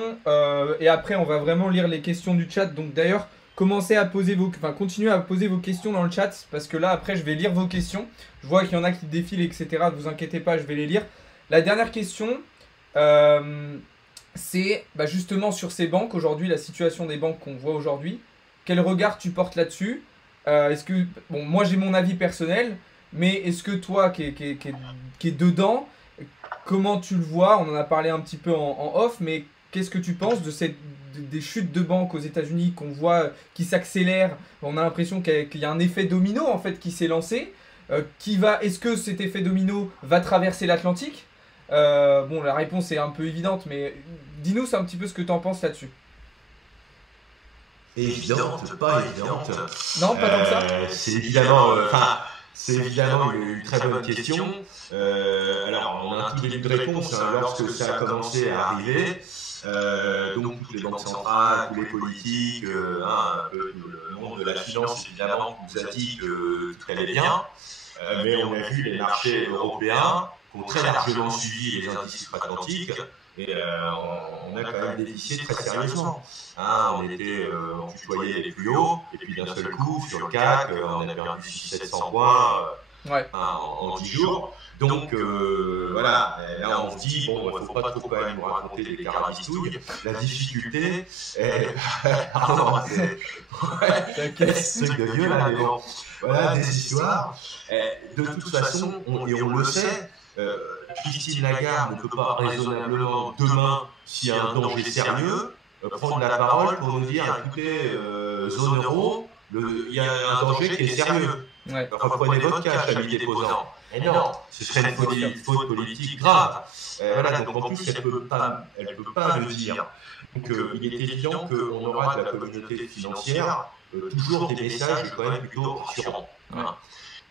et après on va vraiment lire les questions du chat. Donc d'ailleurs, continuez à poser vos questions dans le chat parce que là après je vais lire vos questions. Je vois qu'il y en a qui défilent, etc. Ne vous inquiétez pas, je vais les lire. La dernière question, c'est justement sur ces banques aujourd'hui, la situation des banques qu'on voit aujourd'hui. quel regard tu portes là-dessus? Est-ce que, bon, moi j'ai mon avis personnel, mais est-ce que toi qui est dedans, comment tu le vois? On en a parlé un petit peu en off, mais qu'est-ce que tu penses des chutes de banques aux États-Unis qu'on voit qui s'accélèrent? On a l'impression qu'il y a un effet domino en fait qui s'est lancé. Est-ce que cet effet domino va traverser l'Atlantique? Bon, la réponse est un peu évidente, mais dis-nous un petit peu ce que tu en penses là-dessus. Évidente, pas évidente. Non, pas tant que ça. C'est évidemment une très bonne question. Alors, on a un tout début de réponse lorsque ça a commencé à arriver. Donc, toutes les banques centrales, tous les politiques, un peu le monde de la finance, évidemment, nous a dit que tout allait bien. Mais on a vu les marchés européens qui ont très largement suivi les indices atlantiques. Et on a quand même dévissé très sérieusement. On tutoyait les plus hauts, et puis d'un seul coup, sur le CAC, on a perdu 600-700 points en 10 jours. Donc voilà, là on se dit, bon, il ne faut pas trop quand même nous raconter des carabistouilles. La difficulté, pardon, c'est truc de vieux là, mais bon, voilà, des histoires. De toute façon, on le sait, Christine Lagarde ne peut pas raisonnablement demain, s'il y a un danger sérieux, prendre la parole pour nous dire, écoutez, zone euro, il y a un danger qui est sérieux. Ouais. Enfin, prenez votre cash, amis déposants. Et non, ce serait une faute politique grave. Voilà, donc en plus, elle ne peut pas le dire. Donc il est évident qu'on aura de la communauté financière toujours des messages quand même plutôt rassurants. Ouais.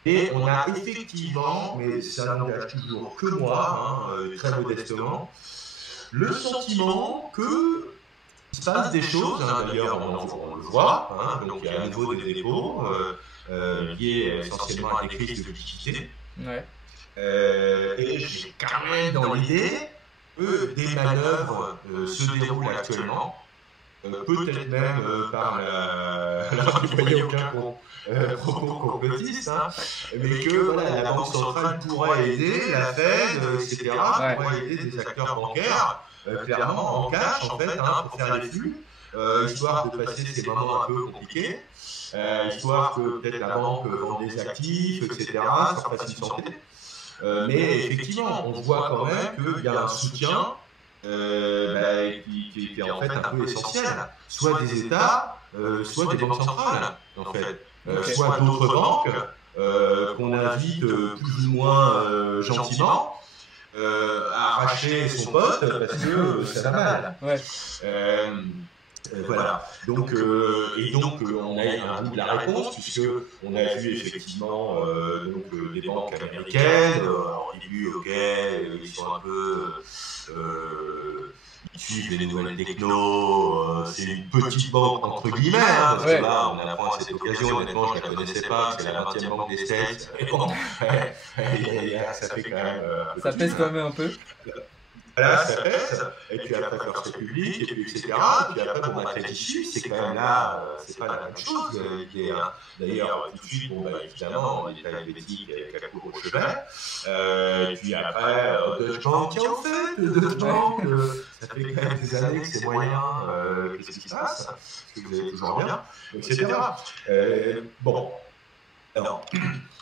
Et on a effectivement, mais ça n'engage toujours que moi, très modestement, le sentiment que il se passe des choses, d'ailleurs on le voit, donc il y a à nouveau des dépôts liés essentiellement à des crises de liquidité. Ouais. Et j'ai quand même dans l'idée que des manœuvres se déroulent actuellement, peut-être même par alors il n'y a aucun propos complotiste, mais que voilà, la Banque centrale pourrait aider, la Fed, etc., pourrait aider des acteurs bancaires, clairement en cash en fait, pour faire les flux, histoire de passer ces moments un peu compliqués, histoire que peut-être la banque vende des actifs, etc., sans fasse une santé. Mais effectivement, on voit quand même qu'il y a un soutien qui est en fait un peu essentiel, soit des États, soit des banques centrales, en fait, soit d'autres banques qu'on invite plus ou moins gentiment à arracher son pote parce que ça va mal. Ouais. Voilà. Donc, on a eu un bout de la réponse, puisqu'on a vu effectivement des banques américaines. Au début, ils sont un peu. Ils suivent les nouvelles techno. C'est une petite banque, entre guillemets. Parce que là, on apprend à cette occasion. Honnêtement, je ne la connaissais pas. C'est la 20e banque des States. Et bon, ça fait quand même. Ça pèse quand même un peu. Là, ça pèse, et puis après First Republic, et puis etc. Et puis après, bon, Crédit Suisse, c'est quand même là, c'est pas la même chose. D'ailleurs, tout de suite, bon, évidemment, l'État helvétique avec la cour au chevet. Et puis après, Deutsche Bank, qui en fait, Deutsche Bank, ça fait quand même des années que c'est moyen, qu'est-ce qui se passe, parce que vous allez toujours bien, etc. Bon. Alors,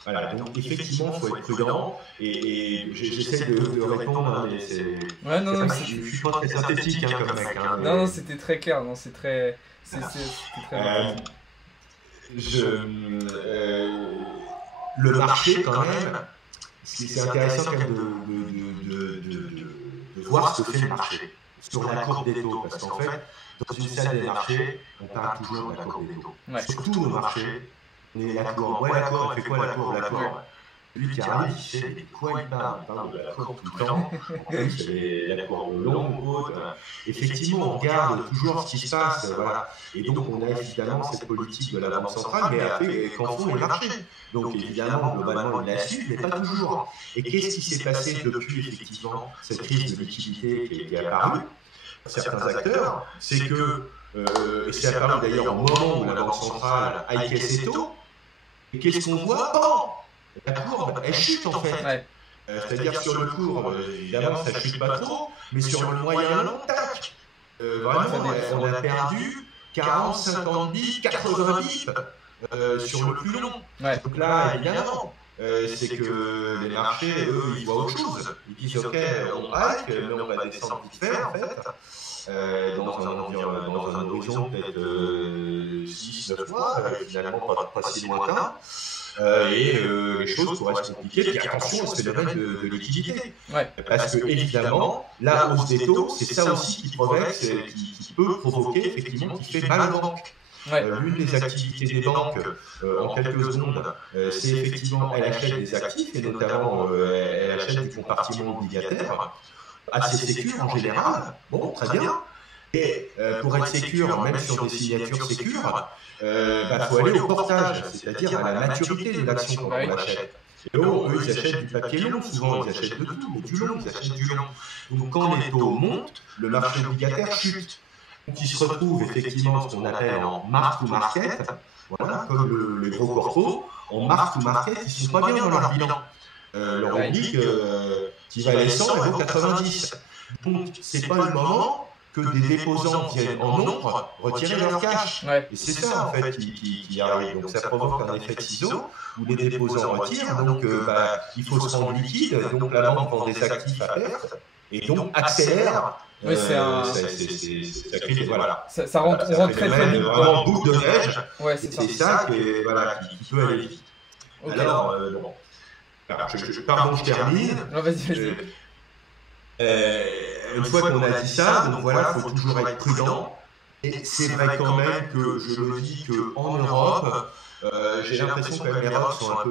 voilà, donc effectivement, il faut être prudent, et j'essaie de répondre, mais c'est... Ouais, non, je suis pas très synthétique comme mec. Non, c'était très clair, non, c'est très... C'était très le marché, quand même, c'est intéressant quand même de voir ce que fait le marché sur la courbe des taux, parce qu'en fait, dans une salle des marchés, on parle toujours de la courbe des taux. Ouais. Sur tous nos marchés, on est la courbe. Ouais, la courbe, elle fait quoi la courbe? Lui qui arrive, il sait de quoi il parle de la courbe tout le temps. En plus, c'est la courbe longue ou haute. Effectivement, on regarde toujours ce qui se passe. Voilà. Et donc, on a évidemment cette politique de la Banque centrale, mais après, qu'en font les marchés? Donc, évidemment, globalement, ils la suivent, mais pas toujours. Et qu'est-ce qui s'est passé depuis, effectivement, cette crise de liquidité qui est apparue? Certains acteurs, c'est que, et c'est apparu d'ailleurs au moment où la Banque centrale hikait ses taux, et qu'est-ce qu'on voit? La courbe, elle chute en fait. Ouais. C'est-à-dire sur le court, évidemment, ça chute pas trop, mais sur le moyen long, tac. Vraiment, on a perdu 40, 50 bips, 80 bips sur le plus long. Ouais. Donc là, évidemment, c'est que les marchés, eux, ils voient autre chose. Ils disent, OK, on hike, mais on va descendre vite fait, en fait, dans un horizon peut-être 6-9 mois, finalement pas si lointain. Et les choses pourraient se compliquer. Puis attention à ce phénomène de liquidité. Ouais. Parce que, évidemment, la hausse des taux, c'est ça aussi qui peut provoquer, effectivement, qui fait mal aux banques. Ouais. L'une des activités des banques, en quelques secondes, c'est effectivement, elle achète des actifs, et notamment, elle achète du compartiment obligataire, assez sécure en général. Bon, très bien. Et pour être sécure, même sur des signatures sécures, faut aller au portage, c'est-à-dire à la maturité de l'action quand on l'achète. Et eux, ils achètent du papier long, souvent ils achètent de tout, mais du long, ils achètent du long. Donc quand les taux montent, le marché obligataire chute. Donc ils se retrouvent effectivement ce qu'on appelle en mark-to-market, voilà, comme les gros corpos, en mark-to-market, ils ne sont pas bien dans leur bilan. Leur oblique, qui valait 100, elle vaut 90. Donc c'est pas le moment que des déposants viennent en nombre retirer leur cash. Ouais. Et c'est ça en fait qui arrive. Donc ça provoque un effet de ciseau où les déposants retirent, donc il faut se rendre liquide, donc la banque vend des actifs à perte et donc accélère. Oui, ça rentre très très vite dans boucle de neige. Ouais, c'est ça qui peut aller vite. Okay. Alors, bon. Alors, pardon, je termine. Non, vas-y. Une fois qu'on a dit ça, donc voilà, il faut toujours être prudent. Et c'est vrai quand même que je le dis qu'en Europe, j'ai l'impression que les règles sont un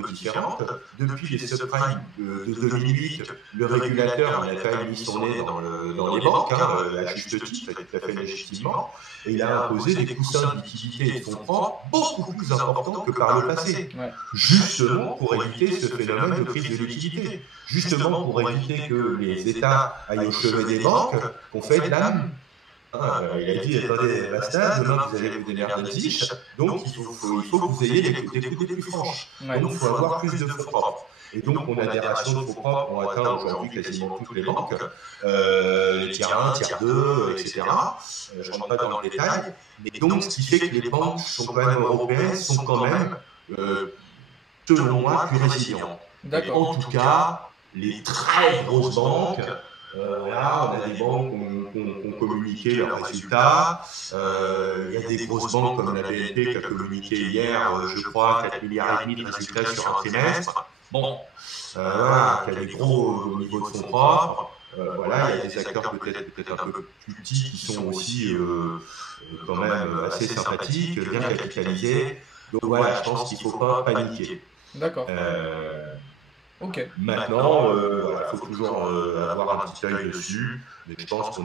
peu différentes. Depuis les subprimes de 2008, le régulateur a quand même mis son nez dans les banques, à juste titre, tout à fait légitimement, et il a imposé des coussins de liquidité et de fonds propres beaucoup plus importants que par le passé, justement pour éviter ce phénomène de crise de liquidité, justement pour éviter que les États aillent au chevet des banques, qu'on fait de l'âme. Il a dit, attendez, basta, demain vous allez vous démerder des ziches, donc il faut que vous ayez des coûts plus franches. Ouais. Donc il faut avoir plus de fonds propres. Et donc on a des ratios de fonds propres, on atteint aujourd'hui quasiment toutes les banques, les tiers 1, tiers 2, etc. Je ne rentre pas dans le détail. Mais donc ce qui fait que les banques sont quand même européennes, sont quand même, selon moi, plus résilientes. Et en tout cas, les très grosses banques, voilà, on a des banques qui ont communiqué leurs résultats. Il y a des grosses banques comme la BNP qui a communiqué hier, je crois, 4,5 milliards de résultats sur un trimestre. Bon, voilà, qui a des gros niveaux de fonds propres. Voilà, il y a des acteurs peut-être un peu plus petits qui sont aussi quand même assez sympathiques, bien capitalisés. Donc voilà, je pense qu'il ne faut pas paniquer. D'accord. Okay. Maintenant, il faut toujours avoir un petit œil dessus, mais je pense qu'on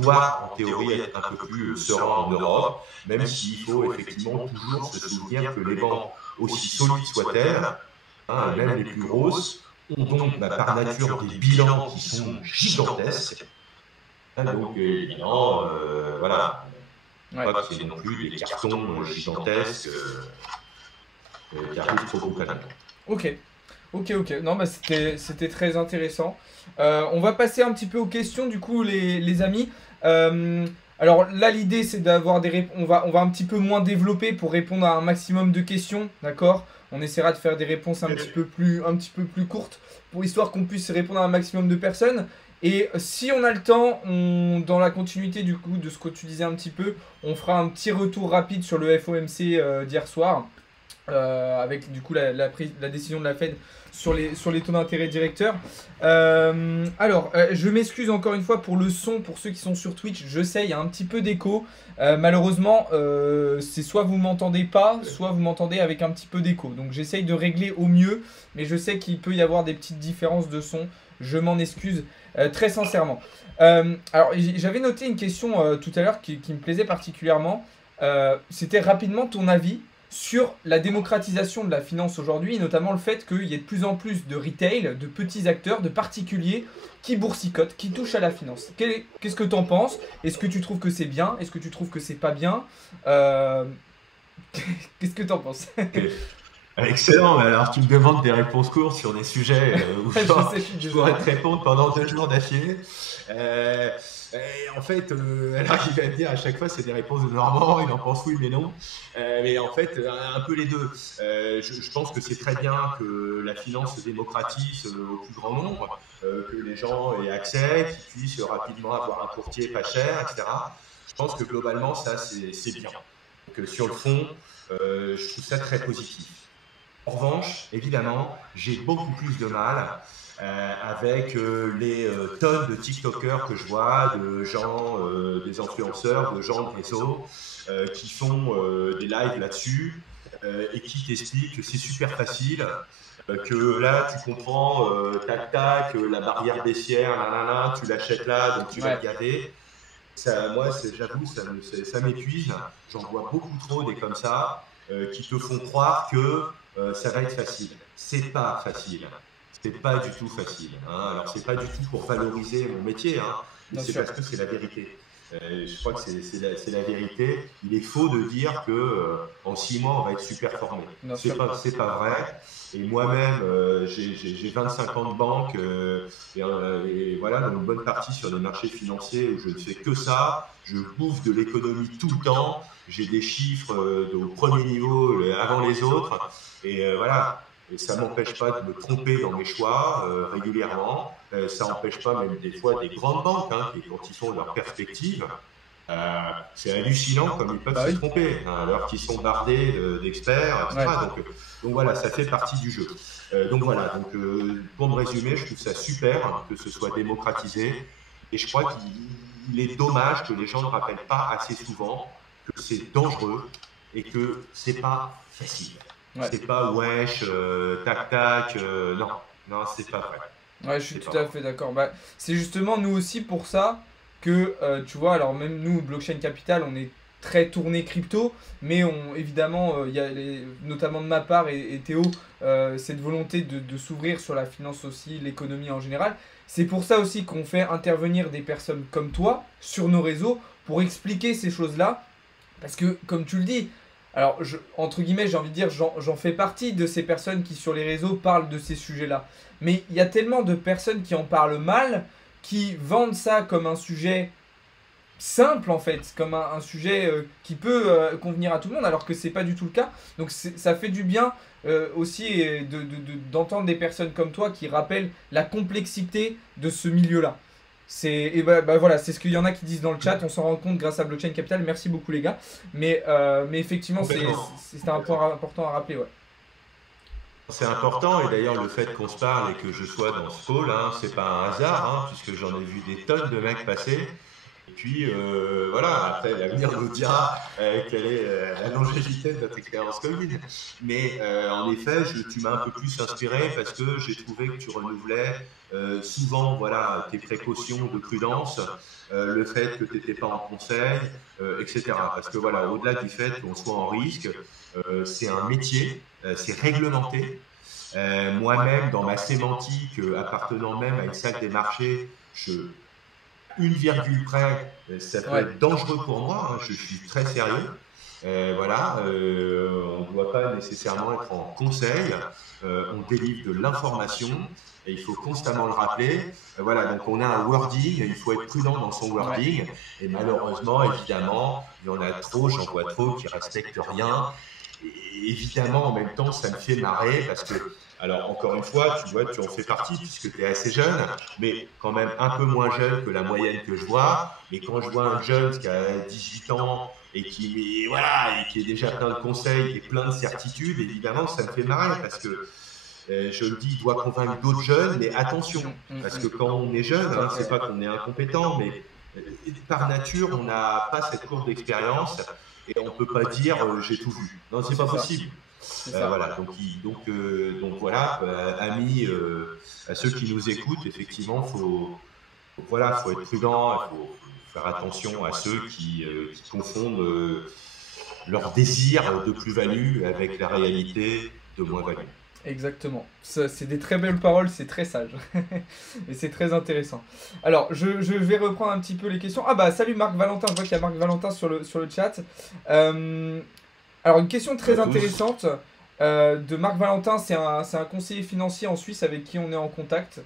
doit en théorie être un peu plus serein en Europe, même s'il faut effectivement toujours se souvenir que les banques, aussi solides soient-elles, même les plus grosses, ont donc par nature des bilans qui sont gigantesques. Donc évidemment, voilà, pas que c'est non plus des cartons gigantesques qui arrivent trop brutalement. Ok. Non, c'était très intéressant. On va passer un petit peu aux questions, du coup, les amis. Alors là, l'idée, c'est d'avoir des réponses. On va un petit peu moins développer pour répondre à un maximum de questions, d'accord? On essaiera de faire des réponses un petit peu plus courtes, pour histoire qu'on puisse répondre à un maximum de personnes. Et si on a le temps, dans la continuité du coup de ce que tu disais un petit peu, on fera un petit retour rapide sur le FOMC d'hier soir. Avec du coup la décision de la Fed sur les taux d'intérêt directeurs. Je m'excuse encore une fois pour le son, pour ceux qui sont sur Twitch, je sais, il y a un petit peu d'écho. Malheureusement, c'est soit vous m'entendez pas, soit vous m'entendez avec un petit peu d'écho. Donc j'essaye de régler au mieux, mais je sais qu'il peut y avoir des petites différences de son. Je m'en excuse très sincèrement. Alors j'avais noté une question tout à l'heure qui me plaisait particulièrement. C'était rapidement ton avis sur la démocratisation de la finance aujourd'hui, et notamment le fait qu'il y ait de plus en plus de retail, de petits acteurs, de particuliers qui boursicotent, qui touchent à la finance. Qu'est-ce que tu en penses? Est-ce que tu trouves que c'est bien? Est-ce que tu trouves que c'est pas bien? Qu'est-ce que tu en penses? Excellent, mais alors tu me demandes des réponses courtes sur des sujets où Je genre, sais, je suis je désolé. pourrais te répondre pendant 2 jours d'affilée. Euh, et en fait, alors il va me dire à chaque fois c'est des réponses de Normand, il en pense oui mais non. Mais en fait, un peu les deux. Je pense que c'est très bien que la finance se démocratise au plus grand nombre, que les gens aient accès, qu'ils puissent rapidement avoir un courtier pas cher, etc. Je pense que globalement ça c'est bien. Donc sur le fond, je trouve ça très positif. En revanche, évidemment, j'ai beaucoup plus de mal avec les tonnes de TikTokers que je vois, de gens, des influenceurs, de gens de réseau qui font des lives là-dessus et qui t'expliquent que c'est super facile, que là tu comprends, tac tac, la barrière baissière, nanana, tu l'achètes là, donc tu vas Ouais, te garder. Ça, moi, j'avoue, ça m'épuise. J'en vois beaucoup trop des comme ça qui te font croire que ça va être facile. C'est pas facile. C'est pas du tout facile. Hein. Alors, c'est pas du tout pour valoriser mon métier, hein, mais bien c'est sûr, parce que c'est la vérité. Je crois que c'est la vérité. Il est faux de dire que en 6 mois on va être super formé. bien sûr. C'est pas vrai. Et moi-même, j'ai 25 ans de banque et voilà, dans une bonne partie sur les marchés financiers où je ne fais que ça. Je bouffe de l'économie tout le temps. J'ai des chiffres au premier niveau avant les autres. Et voilà. Et ça m'empêche pas de me tromper dans mes choix régulièrement. Ça n'empêche pas même des fois des grandes banques hein, qui, quand ils font leur perspective, c'est hallucinant comme ils peuvent Bah se oui, tromper, hein, alors qu'ils sont bardés d'experts, ouais. etc. Donc voilà, ça fait partie du jeu. Donc voilà, donc, pour me résumer, je trouve ça super que ce soit démocratisé. Et je crois qu'il est dommage que les gens ne rappellent pas assez souvent que c'est dangereux et que c'est pas facile. Ouais. C'est pas wesh, tac tac, non, non, c'est pas vrai. Ouais, je suis C'est pas tout à vrai. fait d'accord. Bah, c'est justement nous aussi pour ça que, tu vois, alors même nous, Blockchain Capital, on est très tourné crypto, mais évidemment, il y a notamment de ma part et Théo, cette volonté de s'ouvrir sur la finance aussi, l'économie en général. C'est pour ça aussi qu'on fait intervenir des personnes comme toi sur nos réseaux pour expliquer ces choses-là. Parce que, comme tu le dis, alors, entre guillemets, j'ai envie de dire, j'en fais partie de ces personnes qui, sur les réseaux, parlent de ces sujets-là. Mais il y a tellement de personnes qui en parlent mal, qui vendent ça comme un sujet simple, en fait, comme un sujet qui peut convenir à tout le monde, alors que c'est pas du tout le cas. Donc, ça fait du bien aussi d'entendre des personnes comme toi qui rappellent la complexité de ce milieu-là. Et voilà, c'est ce qu'il y en a qui disent dans le chat, on s'en rend compte grâce à Blockchain Capital, merci beaucoup les gars. Mais effectivement, Complètement. c'est un point important à rappeler, ouais. C'est important, et d'ailleurs le fait qu'on se parle et que je sois dans ce pôle, hein, c'est pas un hasard, hein, puisque j'en ai vu des tonnes de mecs passer. Et puis voilà, après l'avenir nous dira quelle est la longévité de notre expérience commune. Mais en effet, tu m'as un peu plus inspiré parce que j'ai trouvé que tu renouvelais souvent voilà, tes précautions de prudence, le fait que tu n'étais pas en conseil, etc. Parce que voilà, au-delà du fait qu'on soit en risque, c'est un métier, c'est réglementé. Moi-même, dans ma sémantique, appartenant même à une salle des marchés, une virgule près, ça peut Ouais, être dangereux pour moi. Hein, je suis très sérieux. Voilà, on ne doit pas nécessairement être en conseil. On délivre de l'information et il faut constamment le rappeler. Voilà, donc on a un wording, il faut être prudent dans son ouais, wording. Et malheureusement, évidemment, il y en a trop, j'en vois trop qui respectent rien. Et évidemment, en même temps, ça me fait marrer parce que, alors encore une fois, tu vois, tu en fais partie puisque tu es assez jeune, mais quand même un peu moins jeune que la moyenne que je vois. Mais quand je vois un jeune qui a 18 ans et qui, voilà, et qui est déjà plein de conseils et plein de certitudes, évidemment, ça me fait marrer parce que je le dis, il doit convaincre d'autres jeunes, mais attention, parce que quand on est jeune, tout à hein, c'est fait. pas qu'on est incompétent, mais par nature, on n'a pas cette courbe d'expérience et on ne peut pas dire j'ai tout vu. Non, c'est C'est pas ça, possible. c'est ça. Voilà, donc voilà, amis, à ceux qui nous écoutent, effectivement, voilà, faut être prudent, il faut faire attention à ceux qui confondent leur désir de plus-value avec la réalité de moins-value. Exactement. C'est des très belles paroles, c'est très sage. Et c'est très intéressant. Alors, je vais reprendre un petit peu les questions. Ah bah, salut Marc Valentin, je vois qu'il y a Marc Valentin sur le chat. Alors, une question À très tous. intéressante. de Marc Valentin, c'est un conseiller financier en Suisse avec qui on est en contact,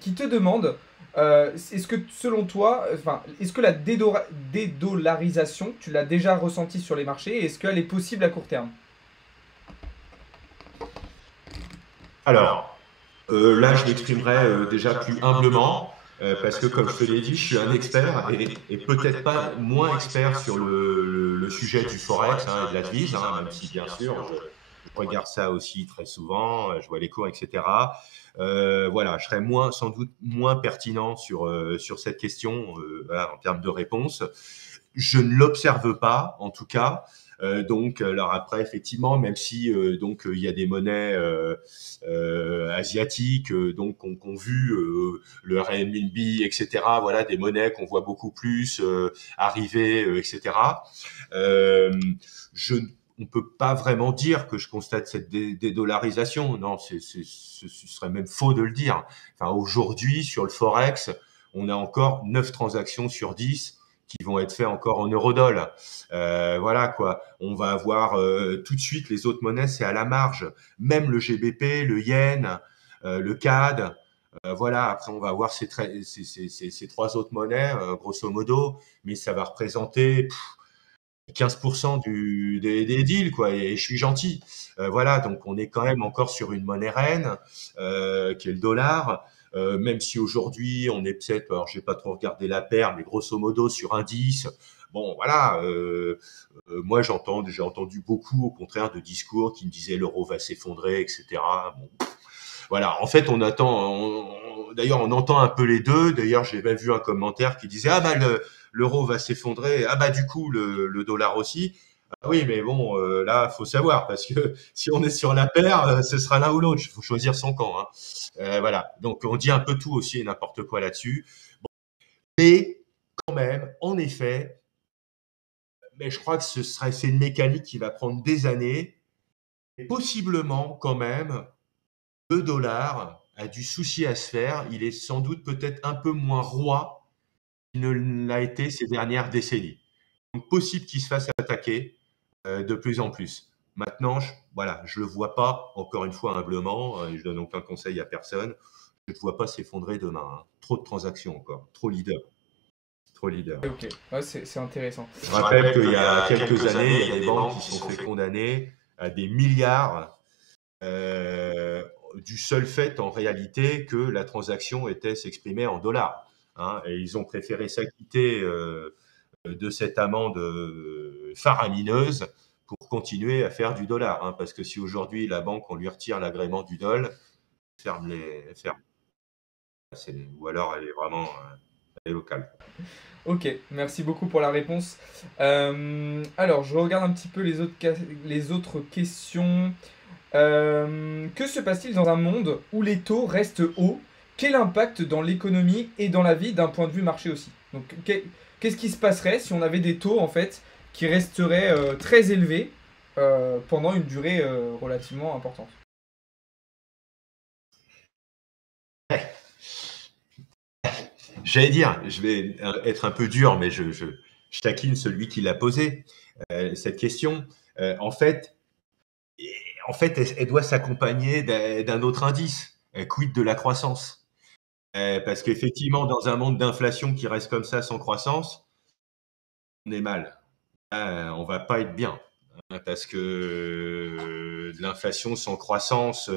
qui te demande est-ce que selon toi, enfin, est-ce que la dédollarisation, tu l'as déjà ressentie sur les marchés et est-ce qu'elle est possible à court terme? Alors, là, je m'exprimerai déjà plus humblement, parce que comme je te l'ai dit, je suis un expert et peut-être pas moins expert sur le sujet du forex hein, et de la devise, hein, même si bien sûr je regarde ça aussi très souvent, je vois les cours, etc. Voilà, je serais sans doute moins pertinent sur cette question voilà, en termes de réponse. Je ne l'observe pas, en tout cas. Donc, alors après, effectivement, même si il y a des monnaies asiatiques donc qu'on vu le renminbi, etc. Voilà, des monnaies qu'on voit beaucoup plus arriver, etc. Euh, je on peut pas vraiment dire que je constate cette dédollarisation. Non, ce serait même faux de le dire. Enfin, aujourd'hui, sur le Forex, on a encore 9 transactions sur 10 qui vont être faites encore en eurodoll. Voilà quoi. On va avoir tout de suite les autres monnaies, c'est à la marge. Même le GBP, le yen, le CAD. Voilà, après on va avoir ces trois autres monnaies, grosso modo, mais ça va représenter 15% des deals, quoi, et je suis gentil. Voilà, donc on est quand même encore sur une monnaie reine, qui est le dollar. Même si aujourd'hui on est peut-être, alors j'ai pas trop regardé la paire, mais grosso modo sur un 10. Bon, voilà. Moi, j'ai entendu beaucoup, au contraire, de discours qui me disaient l'euro va s'effondrer, etc. Bon, voilà. En fait, d'ailleurs, on entend un peu les deux. D'ailleurs, j'ai même vu un commentaire qui disait ah bah l'euro va s'effondrer, ah bah du coup le dollar aussi. Ah oui, mais bon, là, faut savoir parce que si on est sur la paire, ce sera l'un ou l'autre. Il faut choisir son camp. Hein. Voilà. Donc, on dit un peu tout aussi et n'importe quoi là-dessus. Mais quand même, en effet, mais je crois que c'est une mécanique qui va prendre des années. Et possiblement, quand même, le dollar a du souci à se faire. Il est sans doute peut-être un peu moins roi qu'il ne l'a été ces dernières décennies. Donc, possible qu'il se fasse attaquer de plus en plus. Maintenant, voilà, je ne le vois pas, encore une fois humblement, et je donne aucun conseil à personne, je ne vois pas s'effondrer demain. Hein. Trop de transactions encore, trop leader. Trop leader. Ok, ouais, c'est intéressant. Je rappelle qu'il y a quelques années, il y a des banques qui se sont fait condamner à des milliards du seul fait en réalité que la transaction s'exprimait en dollars. Hein, et ils ont préféré s'acquitter de cette amende faramineuse pour continuer à faire du dollar. Hein, parce que si aujourd'hui la banque, on lui retire l'agrément du doll, ferme. Ou alors elle est vraiment elle est locale. Ok, merci beaucoup pour la réponse. Alors, je regarde un petit peu les autres questions. Que se passe-t-il dans un monde où les taux restent hauts? Quel impact dans l'économie et dans la vie d'un point de vue marché aussi? Donc, qu'est-ce qui se passerait si on avait des taux en fait qui resteraient très élevés pendant une durée relativement importante? J'allais dire, je vais être un peu dur, mais je taquine celui qui l'a posé, cette question. En fait, elle doit s'accompagner d'un autre indice. Quid de la croissance? Parce qu'effectivement, dans un monde d'inflation qui reste comme ça sans croissance, on est mal. On va pas être bien. Hein, parce que de l'inflation sans croissance,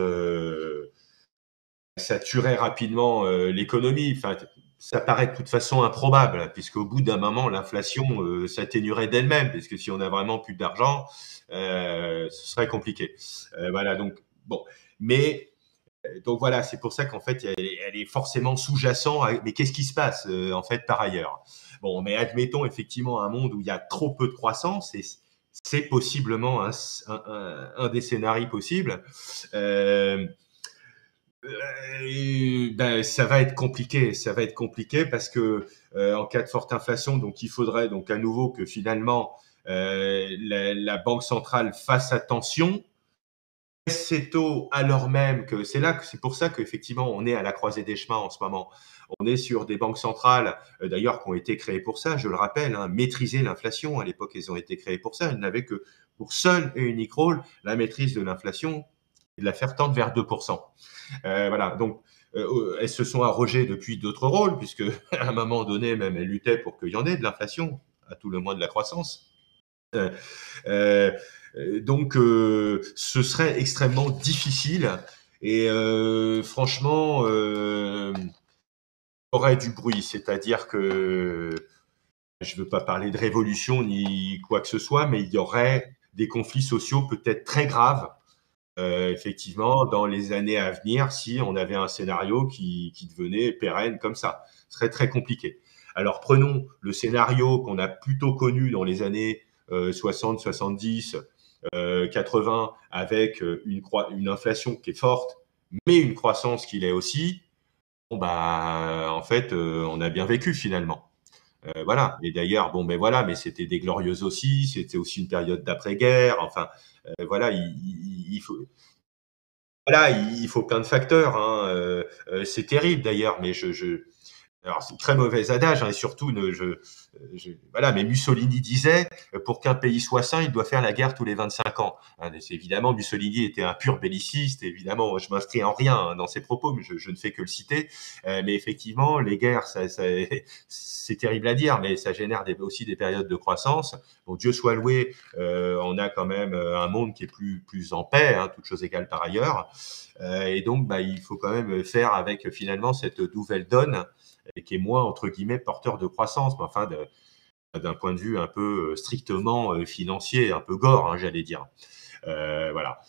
ça tuerait rapidement l'économie. Enfin, ça paraît de toute façon improbable, puisqu'au bout d'un moment, l'inflation s'atténuerait d'elle-même, parce que si on a vraiment plus d'argent, ce serait compliqué. Voilà, donc bon. Mais donc voilà, c'est pour ça qu'en fait, elle est forcément sous-jacent. Mais qu'est-ce qui se passe en fait par ailleurs? Bon, mais admettons effectivement un monde où il y a trop peu de croissance, et c'est possiblement un des scénarios possibles. Euh, ben, ça va être compliqué. Ça va être compliqué parce que en cas de forte inflation, donc il faudrait donc à nouveau que finalement la Banque centrale fasse attention ces taux alors même que c'est pour ça qu'effectivement on est à la croisée des chemins en ce moment. On est sur des banques centrales, d'ailleurs qui ont été créées pour ça, je le rappelle, hein, maîtriser l'inflation. À l'époque, elles ont été créées pour ça. Elles n'avaient que pour seul et unique rôle la maîtrise de l'inflation et de la faire tendre vers 2%. Voilà, donc elles se sont arrogées depuis d'autres rôles, puisque à un moment donné, même elles luttaient pour qu'il y en ait de l'inflation, à tout le moins de la croissance. Euh, euh, ce serait extrêmement difficile. Et franchement, il y aurait du bruit. C'est-à-dire que je ne veux pas parler de révolution ni quoi que ce soit, mais il y aurait des conflits sociaux peut-être très graves, effectivement, dans les années à venir, si on avait un scénario qui devenait pérenne comme ça. Ce serait très compliqué. Alors prenons le scénario qu'on a plutôt connu dans les années 60, 70, 80, avec une inflation qui est forte, mais une croissance qui l'est aussi. Bon, bah, en fait, on a bien vécu finalement. Voilà. Et d'ailleurs, bon, ben voilà, mais c'était des glorieuses aussi. C'était aussi une période d'après-guerre. Enfin, voilà, il faut, voilà, il faut plein de facteurs, hein. C'est terrible d'ailleurs, mais alors c'est un très mauvais adage, hein, et surtout, voilà, mais Mussolini disait, pour qu'un pays soit sain, il doit faire la guerre tous les 25 ans. Hein, évidemment, Mussolini était un pur belliciste, évidemment, je m'inscris en rien, hein, dans ses propos, mais je ne fais que le citer. Mais effectivement, les guerres, c'est terrible à dire, mais ça génère aussi des périodes de croissance. Bon, Dieu soit loué, on a quand même un monde qui est plus en paix, hein, toutes choses égales par ailleurs. Et donc, bah, il faut quand même faire avec finalement cette nouvelle donne et qui est moins, entre guillemets, porteur de croissance, mais enfin, d'un point de vue un peu strictement financier, un peu gore, hein, j'allais dire. Voilà.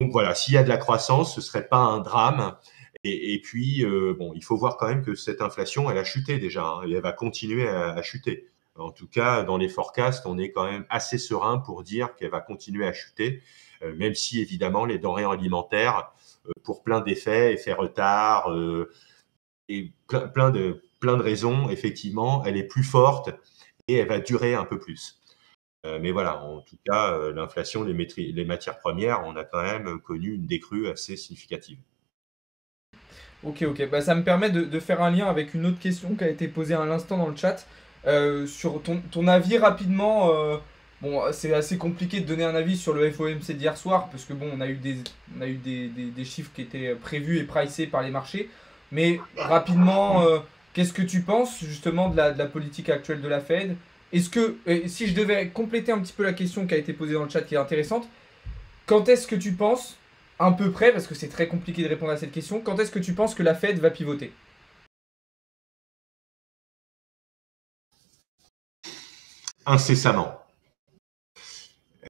Donc voilà, s'il y a de la croissance, ce ne serait pas un drame. Et puis, bon, il faut voir quand même que cette inflation, elle a chuté déjà, hein, et elle va continuer à chuter. En tout cas, dans les forecasts, on est quand même assez serein pour dire qu'elle va continuer à chuter, même si évidemment les denrées alimentaires, pour plein d'effets, effets retard, et plein de raisons, effectivement, elle est plus forte et elle va durer un peu plus. Mais voilà, en tout cas, l'inflation, les matières premières, on a quand même connu une décrue assez significative. Ok, ok. Bah, ça me permet de faire un lien avec une autre question qui a été posée à l'instant dans le chat. Sur ton avis rapidement. Bon, c'est assez compliqué de donner un avis sur le FOMC d'hier soir, parce que bon, on a eu des chiffres qui étaient prévus et pricés par les marchés. Mais rapidement, qu'est-ce que tu penses justement de la politique actuelle de la Fed? Est-ce que, et si je devais compléter un petit peu la question qui a été posée dans le chat, qui est intéressante, quand est-ce que tu penses, à peu près, parce que c'est très compliqué de répondre à cette question, quand est-ce que tu penses que la Fed va pivoter? Incessamment.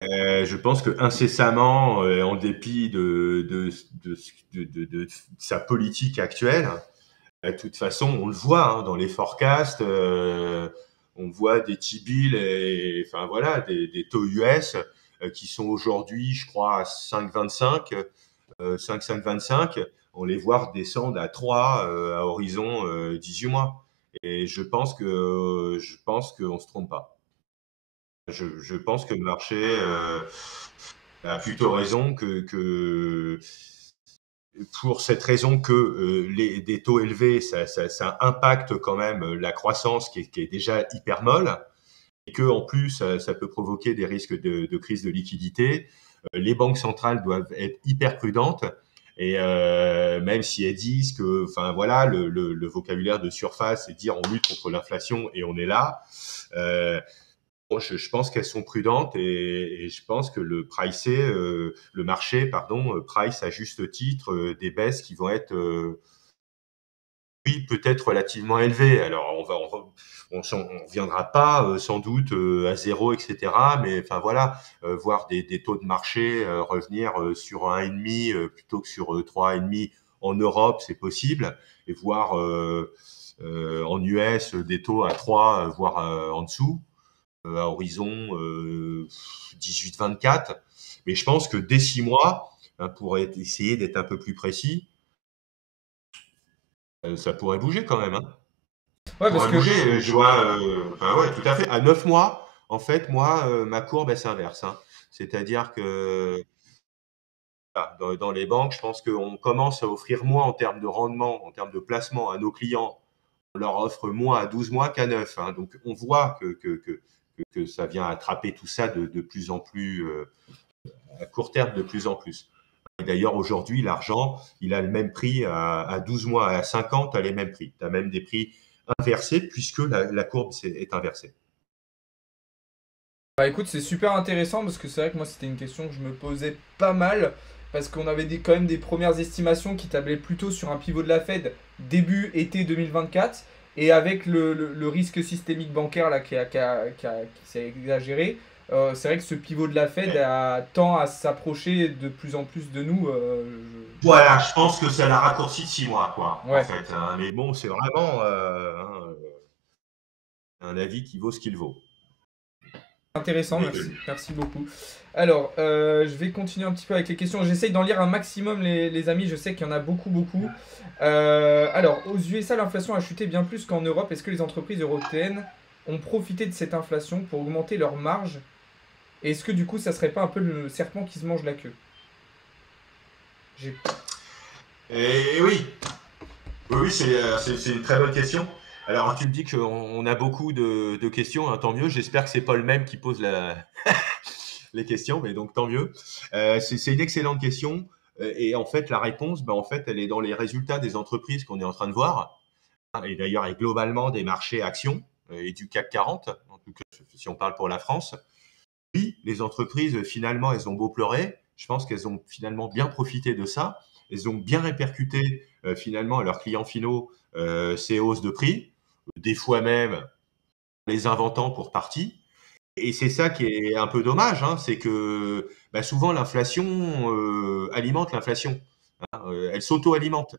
Je pense que incessamment, en dépit de sa politique actuelle, de toute façon, on le voit, hein, dans les forecasts, on voit des T-bills et enfin voilà, des taux US qui sont aujourd'hui, je crois, à 5,25, 5,25. On les voit redescendre à 3 à horizon 18 mois. Et je pense qu'on se trompe pas. Je pense que le marché a plutôt raison que pour cette raison que des taux élevés, ça impacte quand même la croissance qui est déjà hyper molle, et que en plus, ça peut provoquer des risques de crise de liquidité. Les banques centrales doivent être hyper prudentes. Et même si elles disent que, enfin voilà, le vocabulaire de surface, c'est de dire on lutte contre l'inflation et on est là. Euh, Bon, je pense qu'elles sont prudentes et je pense que le marché, pardon, price à juste titre des baisses qui vont être, oui, peut-être relativement élevées. Alors, on reviendra pas sans doute à zéro, etc. Mais enfin voilà, voir des taux de marché revenir sur un et demi plutôt que sur 3,5 en Europe, c'est possible. Et voir en US des taux à 3, voire en dessous à horizon 18-24. Mais je pense que dès 6 mois, hein, pour essayer d'être un peu plus précis, ça pourrait bouger quand même, hein. Ouais, parce Pourrait que. bouger, je vois, enfin ouais, tout à fait. À 9 mois, en fait, moi, ma courbe, elle s'inverse, hein. C'est-à-dire que voilà, dans les banques, je pense qu'on commence à offrir moins en termes de rendement, en termes de placement à nos clients. On leur offre moins à 12 mois qu'à 9, hein. Donc, on voit que ça vient attraper tout ça de plus en plus, à court terme, de plus en plus. Et d'ailleurs, aujourd'hui, l'argent, il a le même prix à 12 mois, à 5 ans, tu as les mêmes prix. Tu as même des prix inversés puisque la courbe est inversée. Bah écoute, c'est super intéressant parce que c'est vrai que moi c'était une question que je me posais pas mal parce qu'on avait quand même des premières estimations qui tablaient plutôt sur un pivot de la Fed début été 2024 et avec le risque systémique bancaire là qui s'est exagéré, c'est vrai que ce pivot de la Fed tend à s'approcher de plus en plus de nous. Voilà, je pense que ça l'a raccourci de 6 mois, quoi, en Ouais. fait, hein. Mais bon, c'est vraiment un avis qui vaut ce qu'il vaut. Intéressant, Mais, merci beaucoup. Alors, je vais continuer un petit peu avec les questions. J'essaye d'en lire un maximum, les amis. Je sais qu'il y en a beaucoup, beaucoup. Alors, aux USA, l'inflation a chuté bien plus qu'en Europe. Est-ce que les entreprises européennes ont profité de cette inflation pour augmenter leurs marges? Et est-ce que du coup, ça serait pas un peu le serpent qui se mange la queue? J'ai- et oui, oui, c'est une très bonne question. Alors, tu me dis qu'on a beaucoup de questions, hein, tant mieux. J'espère que c'est pas le même qui pose les questions, mais donc tant mieux. C'est une excellente question. Et en fait, la réponse, en fait, elle est dans les résultats des entreprises qu'on est en train de voir. Et d'ailleurs, et globalement des marchés actions et du CAC 40, en tout cas, si on parle pour la France. Oui, les entreprises, finalement, elles ont beau pleurer. Je pense qu'elles ont finalement bien profité de ça. Elles ont bien répercuté, finalement, à leurs clients finaux, ces hausses de prix, des fois même les inventant pour partie. Et c'est ça qui est un peu dommage, hein, c'est que souvent l'inflation alimente l'inflation, hein, elle s'auto-alimente.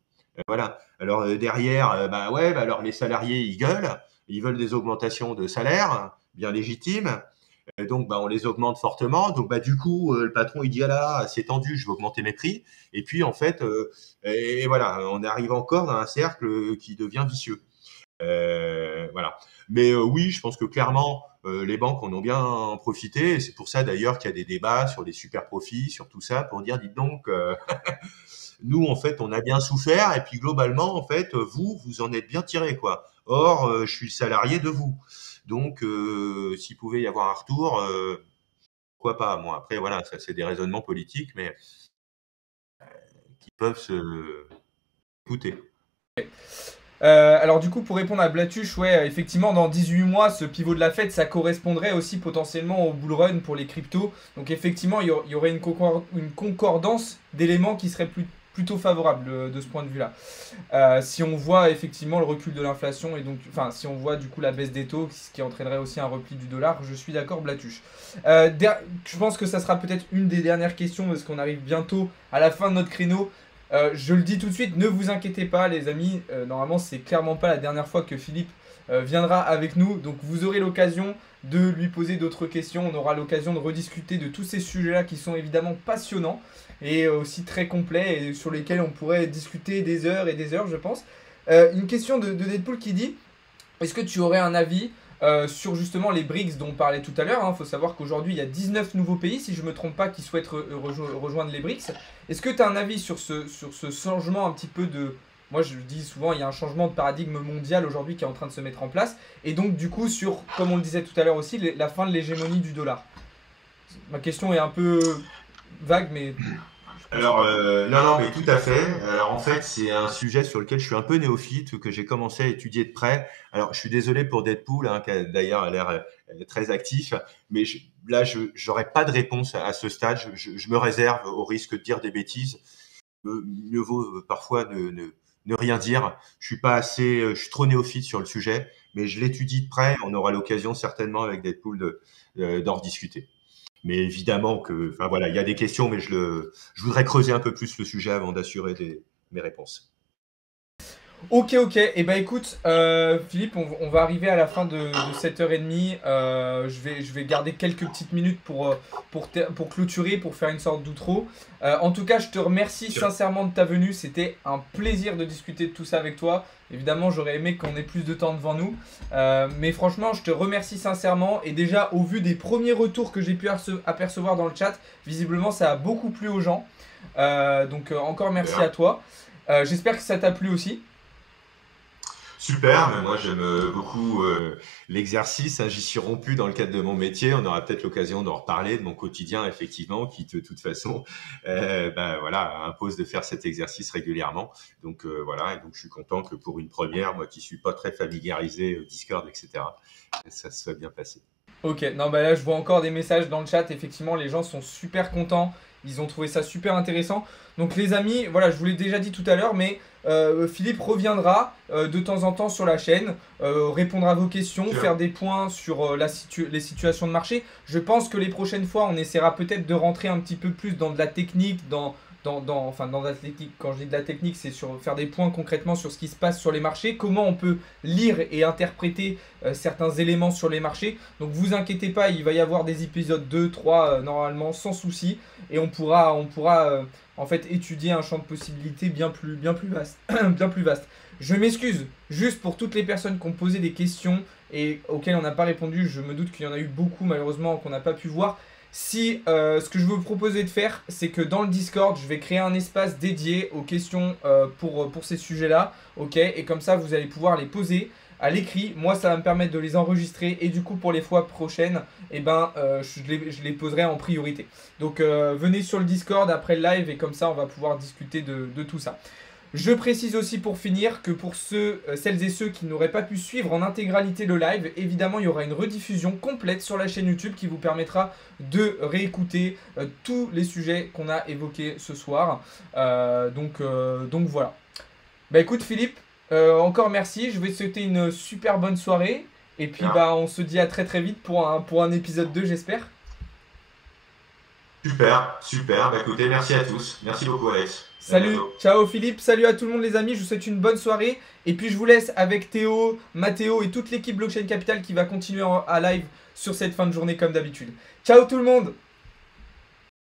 Voilà. Alors derrière, ouais, alors les salariés ils veulent des augmentations de salaire, bien légitimes. Donc on les augmente fortement. Donc du coup, le patron il dit ah là, c'est tendu, je vais augmenter mes prix. Et puis en fait, et voilà, on arrive encore dans un cercle qui devient vicieux. Voilà. Mais oui, je pense que clairement, les banques en ont bien profité. Et c'est pour ça d'ailleurs qu'il y a des débats sur les super profits, sur tout ça, pour dire, dites donc, nous, en fait, on a bien souffert. Et puis globalement, en fait, vous en êtes bien tiré, quoi. Or, je suis salarié de vous. Donc, s'il pouvait y avoir un retour, pourquoi pas. Moi, après, voilà, ça, c'est des raisonnements politiques, mais qui peuvent se écouter. Alors du coup, pour répondre à Blatuche, ouais, effectivement, dans 18 mois, ce pivot de la Fed, ça correspondrait aussi potentiellement au bull run pour les cryptos. Donc effectivement, il y aurait une concordance d'éléments qui serait plutôt favorable de ce point de vue-là. Si on voit effectivement le recul de l'inflation et donc, enfin, si on voit du coup la baisse des taux, ce qui entraînerait aussi un repli du dollar, je suis d'accord, Blatuche. Je pense que ça sera peut-être une des dernières questions parce qu'on arrive bientôt à la fin de notre créneau. Je le dis tout de suite, ne vous inquiétez pas les amis, normalement c'est clairement pas la dernière fois que Philippe viendra avec nous, donc vous aurez l'occasion de lui poser d'autres questions, on aura l'occasion de rediscuter de tous ces sujets-là qui sont évidemment passionnants et aussi très complets et sur lesquels on pourrait discuter des heures et des heures je pense. Une question de Deadpool qui dit, est-ce que tu aurais un avis sur justement les BRICS dont on parlait tout à l'heure? Il faut savoir qu'aujourd'hui il y a 19 nouveaux pays, si je ne me trompe pas, qui souhaitent rejoindre les BRICS. Est-ce que tu as un avis sur ce changement un petit peu de... Moi je dis souvent, il y a un changement de paradigme mondial aujourd'hui qui est en train de se mettre en place. Et donc du coup sur, comme on le disait tout à l'heure aussi, la fin de l'hégémonie du dollar. Ma question est un peu vague, mais... Alors, non, non, mais tout à fait. Alors, en fait, c'est un sujet sur lequel je suis un peu néophyte, que j'ai commencé à étudier de près. Alors, je suis désolé pour Deadpool, hein, qui a d'ailleurs a l'air très actif, mais là, je n'aurais pas de réponse à ce stade. Je me réserve au risque de dire des bêtises. Mieux vaut parfois ne rien dire. Je suis pas assez, je suis trop néophyte sur le sujet, mais je l'étudie de près. On aura l'occasion certainement avec Deadpool d'en rediscuter. Mais évidemment que, enfin voilà, il y a des questions, mais je voudrais creuser un peu plus le sujet avant d'assurer mes réponses. Ok, ok. Et bah écoute, Philippe, on va arriver à la fin de cette heure et demie. Je vais garder quelques petites minutes pour clôturer, pour faire une sorte d'outro. En tout cas, je te remercie Sûr. sincèrement de ta venue. C'était un plaisir de discuter de tout ça avec toi. Évidemment, j'aurais aimé qu'on ait plus de temps devant nous. Mais franchement, je te remercie sincèrement. Et déjà, au vu des premiers retours que j'ai pu apercevoir dans le chat, visiblement, ça a beaucoup plu aux gens. Donc, encore merci à Super. toi. J'espère que ça t'a plu aussi. Super, mais moi j'aime beaucoup l'exercice, hein, j'y suis rompu dans le cadre de mon métier. On aura peut-être l'occasion d'en reparler de mon quotidien, effectivement, qui de toute façon ben, voilà, impose de faire cet exercice régulièrement. Donc voilà, et donc je suis content que pour une première, moi qui suis pas très familiarisé au Discord, etc., ça se soit bien passé. Ok, non bah là je vois encore des messages dans le chat, effectivement les gens sont super contents, ils ont trouvé ça super intéressant. Donc les amis, voilà, je vous l'ai déjà dit tout à l'heure, mais Philippe reviendra de temps en temps sur la chaîne, répondre à vos questions, Sûr. faire des points sur les situations de marché. Je pense que les prochaines fois, on essaiera peut-être de rentrer un petit peu plus dans de la technique, enfin dans la technique, quand je dis de la technique, c'est sur faire des points concrètement sur ce qui se passe sur les marchés, comment on peut lire et interpréter certains éléments sur les marchés. Donc vous inquiétez pas, il va y avoir des épisodes 2, 3 normalement sans souci et on pourra en fait étudier un champ de possibilités bien plus vaste. Bien plus vaste. Je m'excuse juste pour toutes les personnes qui ont posé des questions et auxquelles on n'a pas répondu. Je me doute qu'il y en a eu beaucoup malheureusement qu'on n'a pas pu voir. Si ce que je veux vous proposer de faire, c'est que dans le Discord, je vais créer un espace dédié aux questions pour ces sujets-là, ok? Et comme ça, vous allez pouvoir les poser à l'écrit. Moi, ça va me permettre de les enregistrer et du coup, pour les fois prochaines, eh ben, je les poserai en priorité. Donc, venez sur le Discord après le live et comme ça, on va pouvoir discuter de tout ça. Je précise aussi pour finir que pour celles et ceux qui n'auraient pas pu suivre en intégralité le live, évidemment il y aura une rediffusion complète sur la chaîne YouTube qui vous permettra de réécouter tous les sujets qu'on a évoqués ce soir. Donc voilà. Bah écoute Philippe, encore merci, je vais te souhaiter une super bonne soirée et puis Bien. bah on se dit à très très vite pour un épisode 2 j'espère. Super, super. Bah, écoutez, merci à tous. Merci beaucoup, Alex. À Salut, bientôt. ciao Philippe, salut à tout le monde les amis, je vous souhaite une bonne soirée et puis je vous laisse avec Théo, Mathéo et toute l'équipe Blockchain Capital qui va continuer à live sur cette fin de journée comme d'habitude. Ciao tout le monde!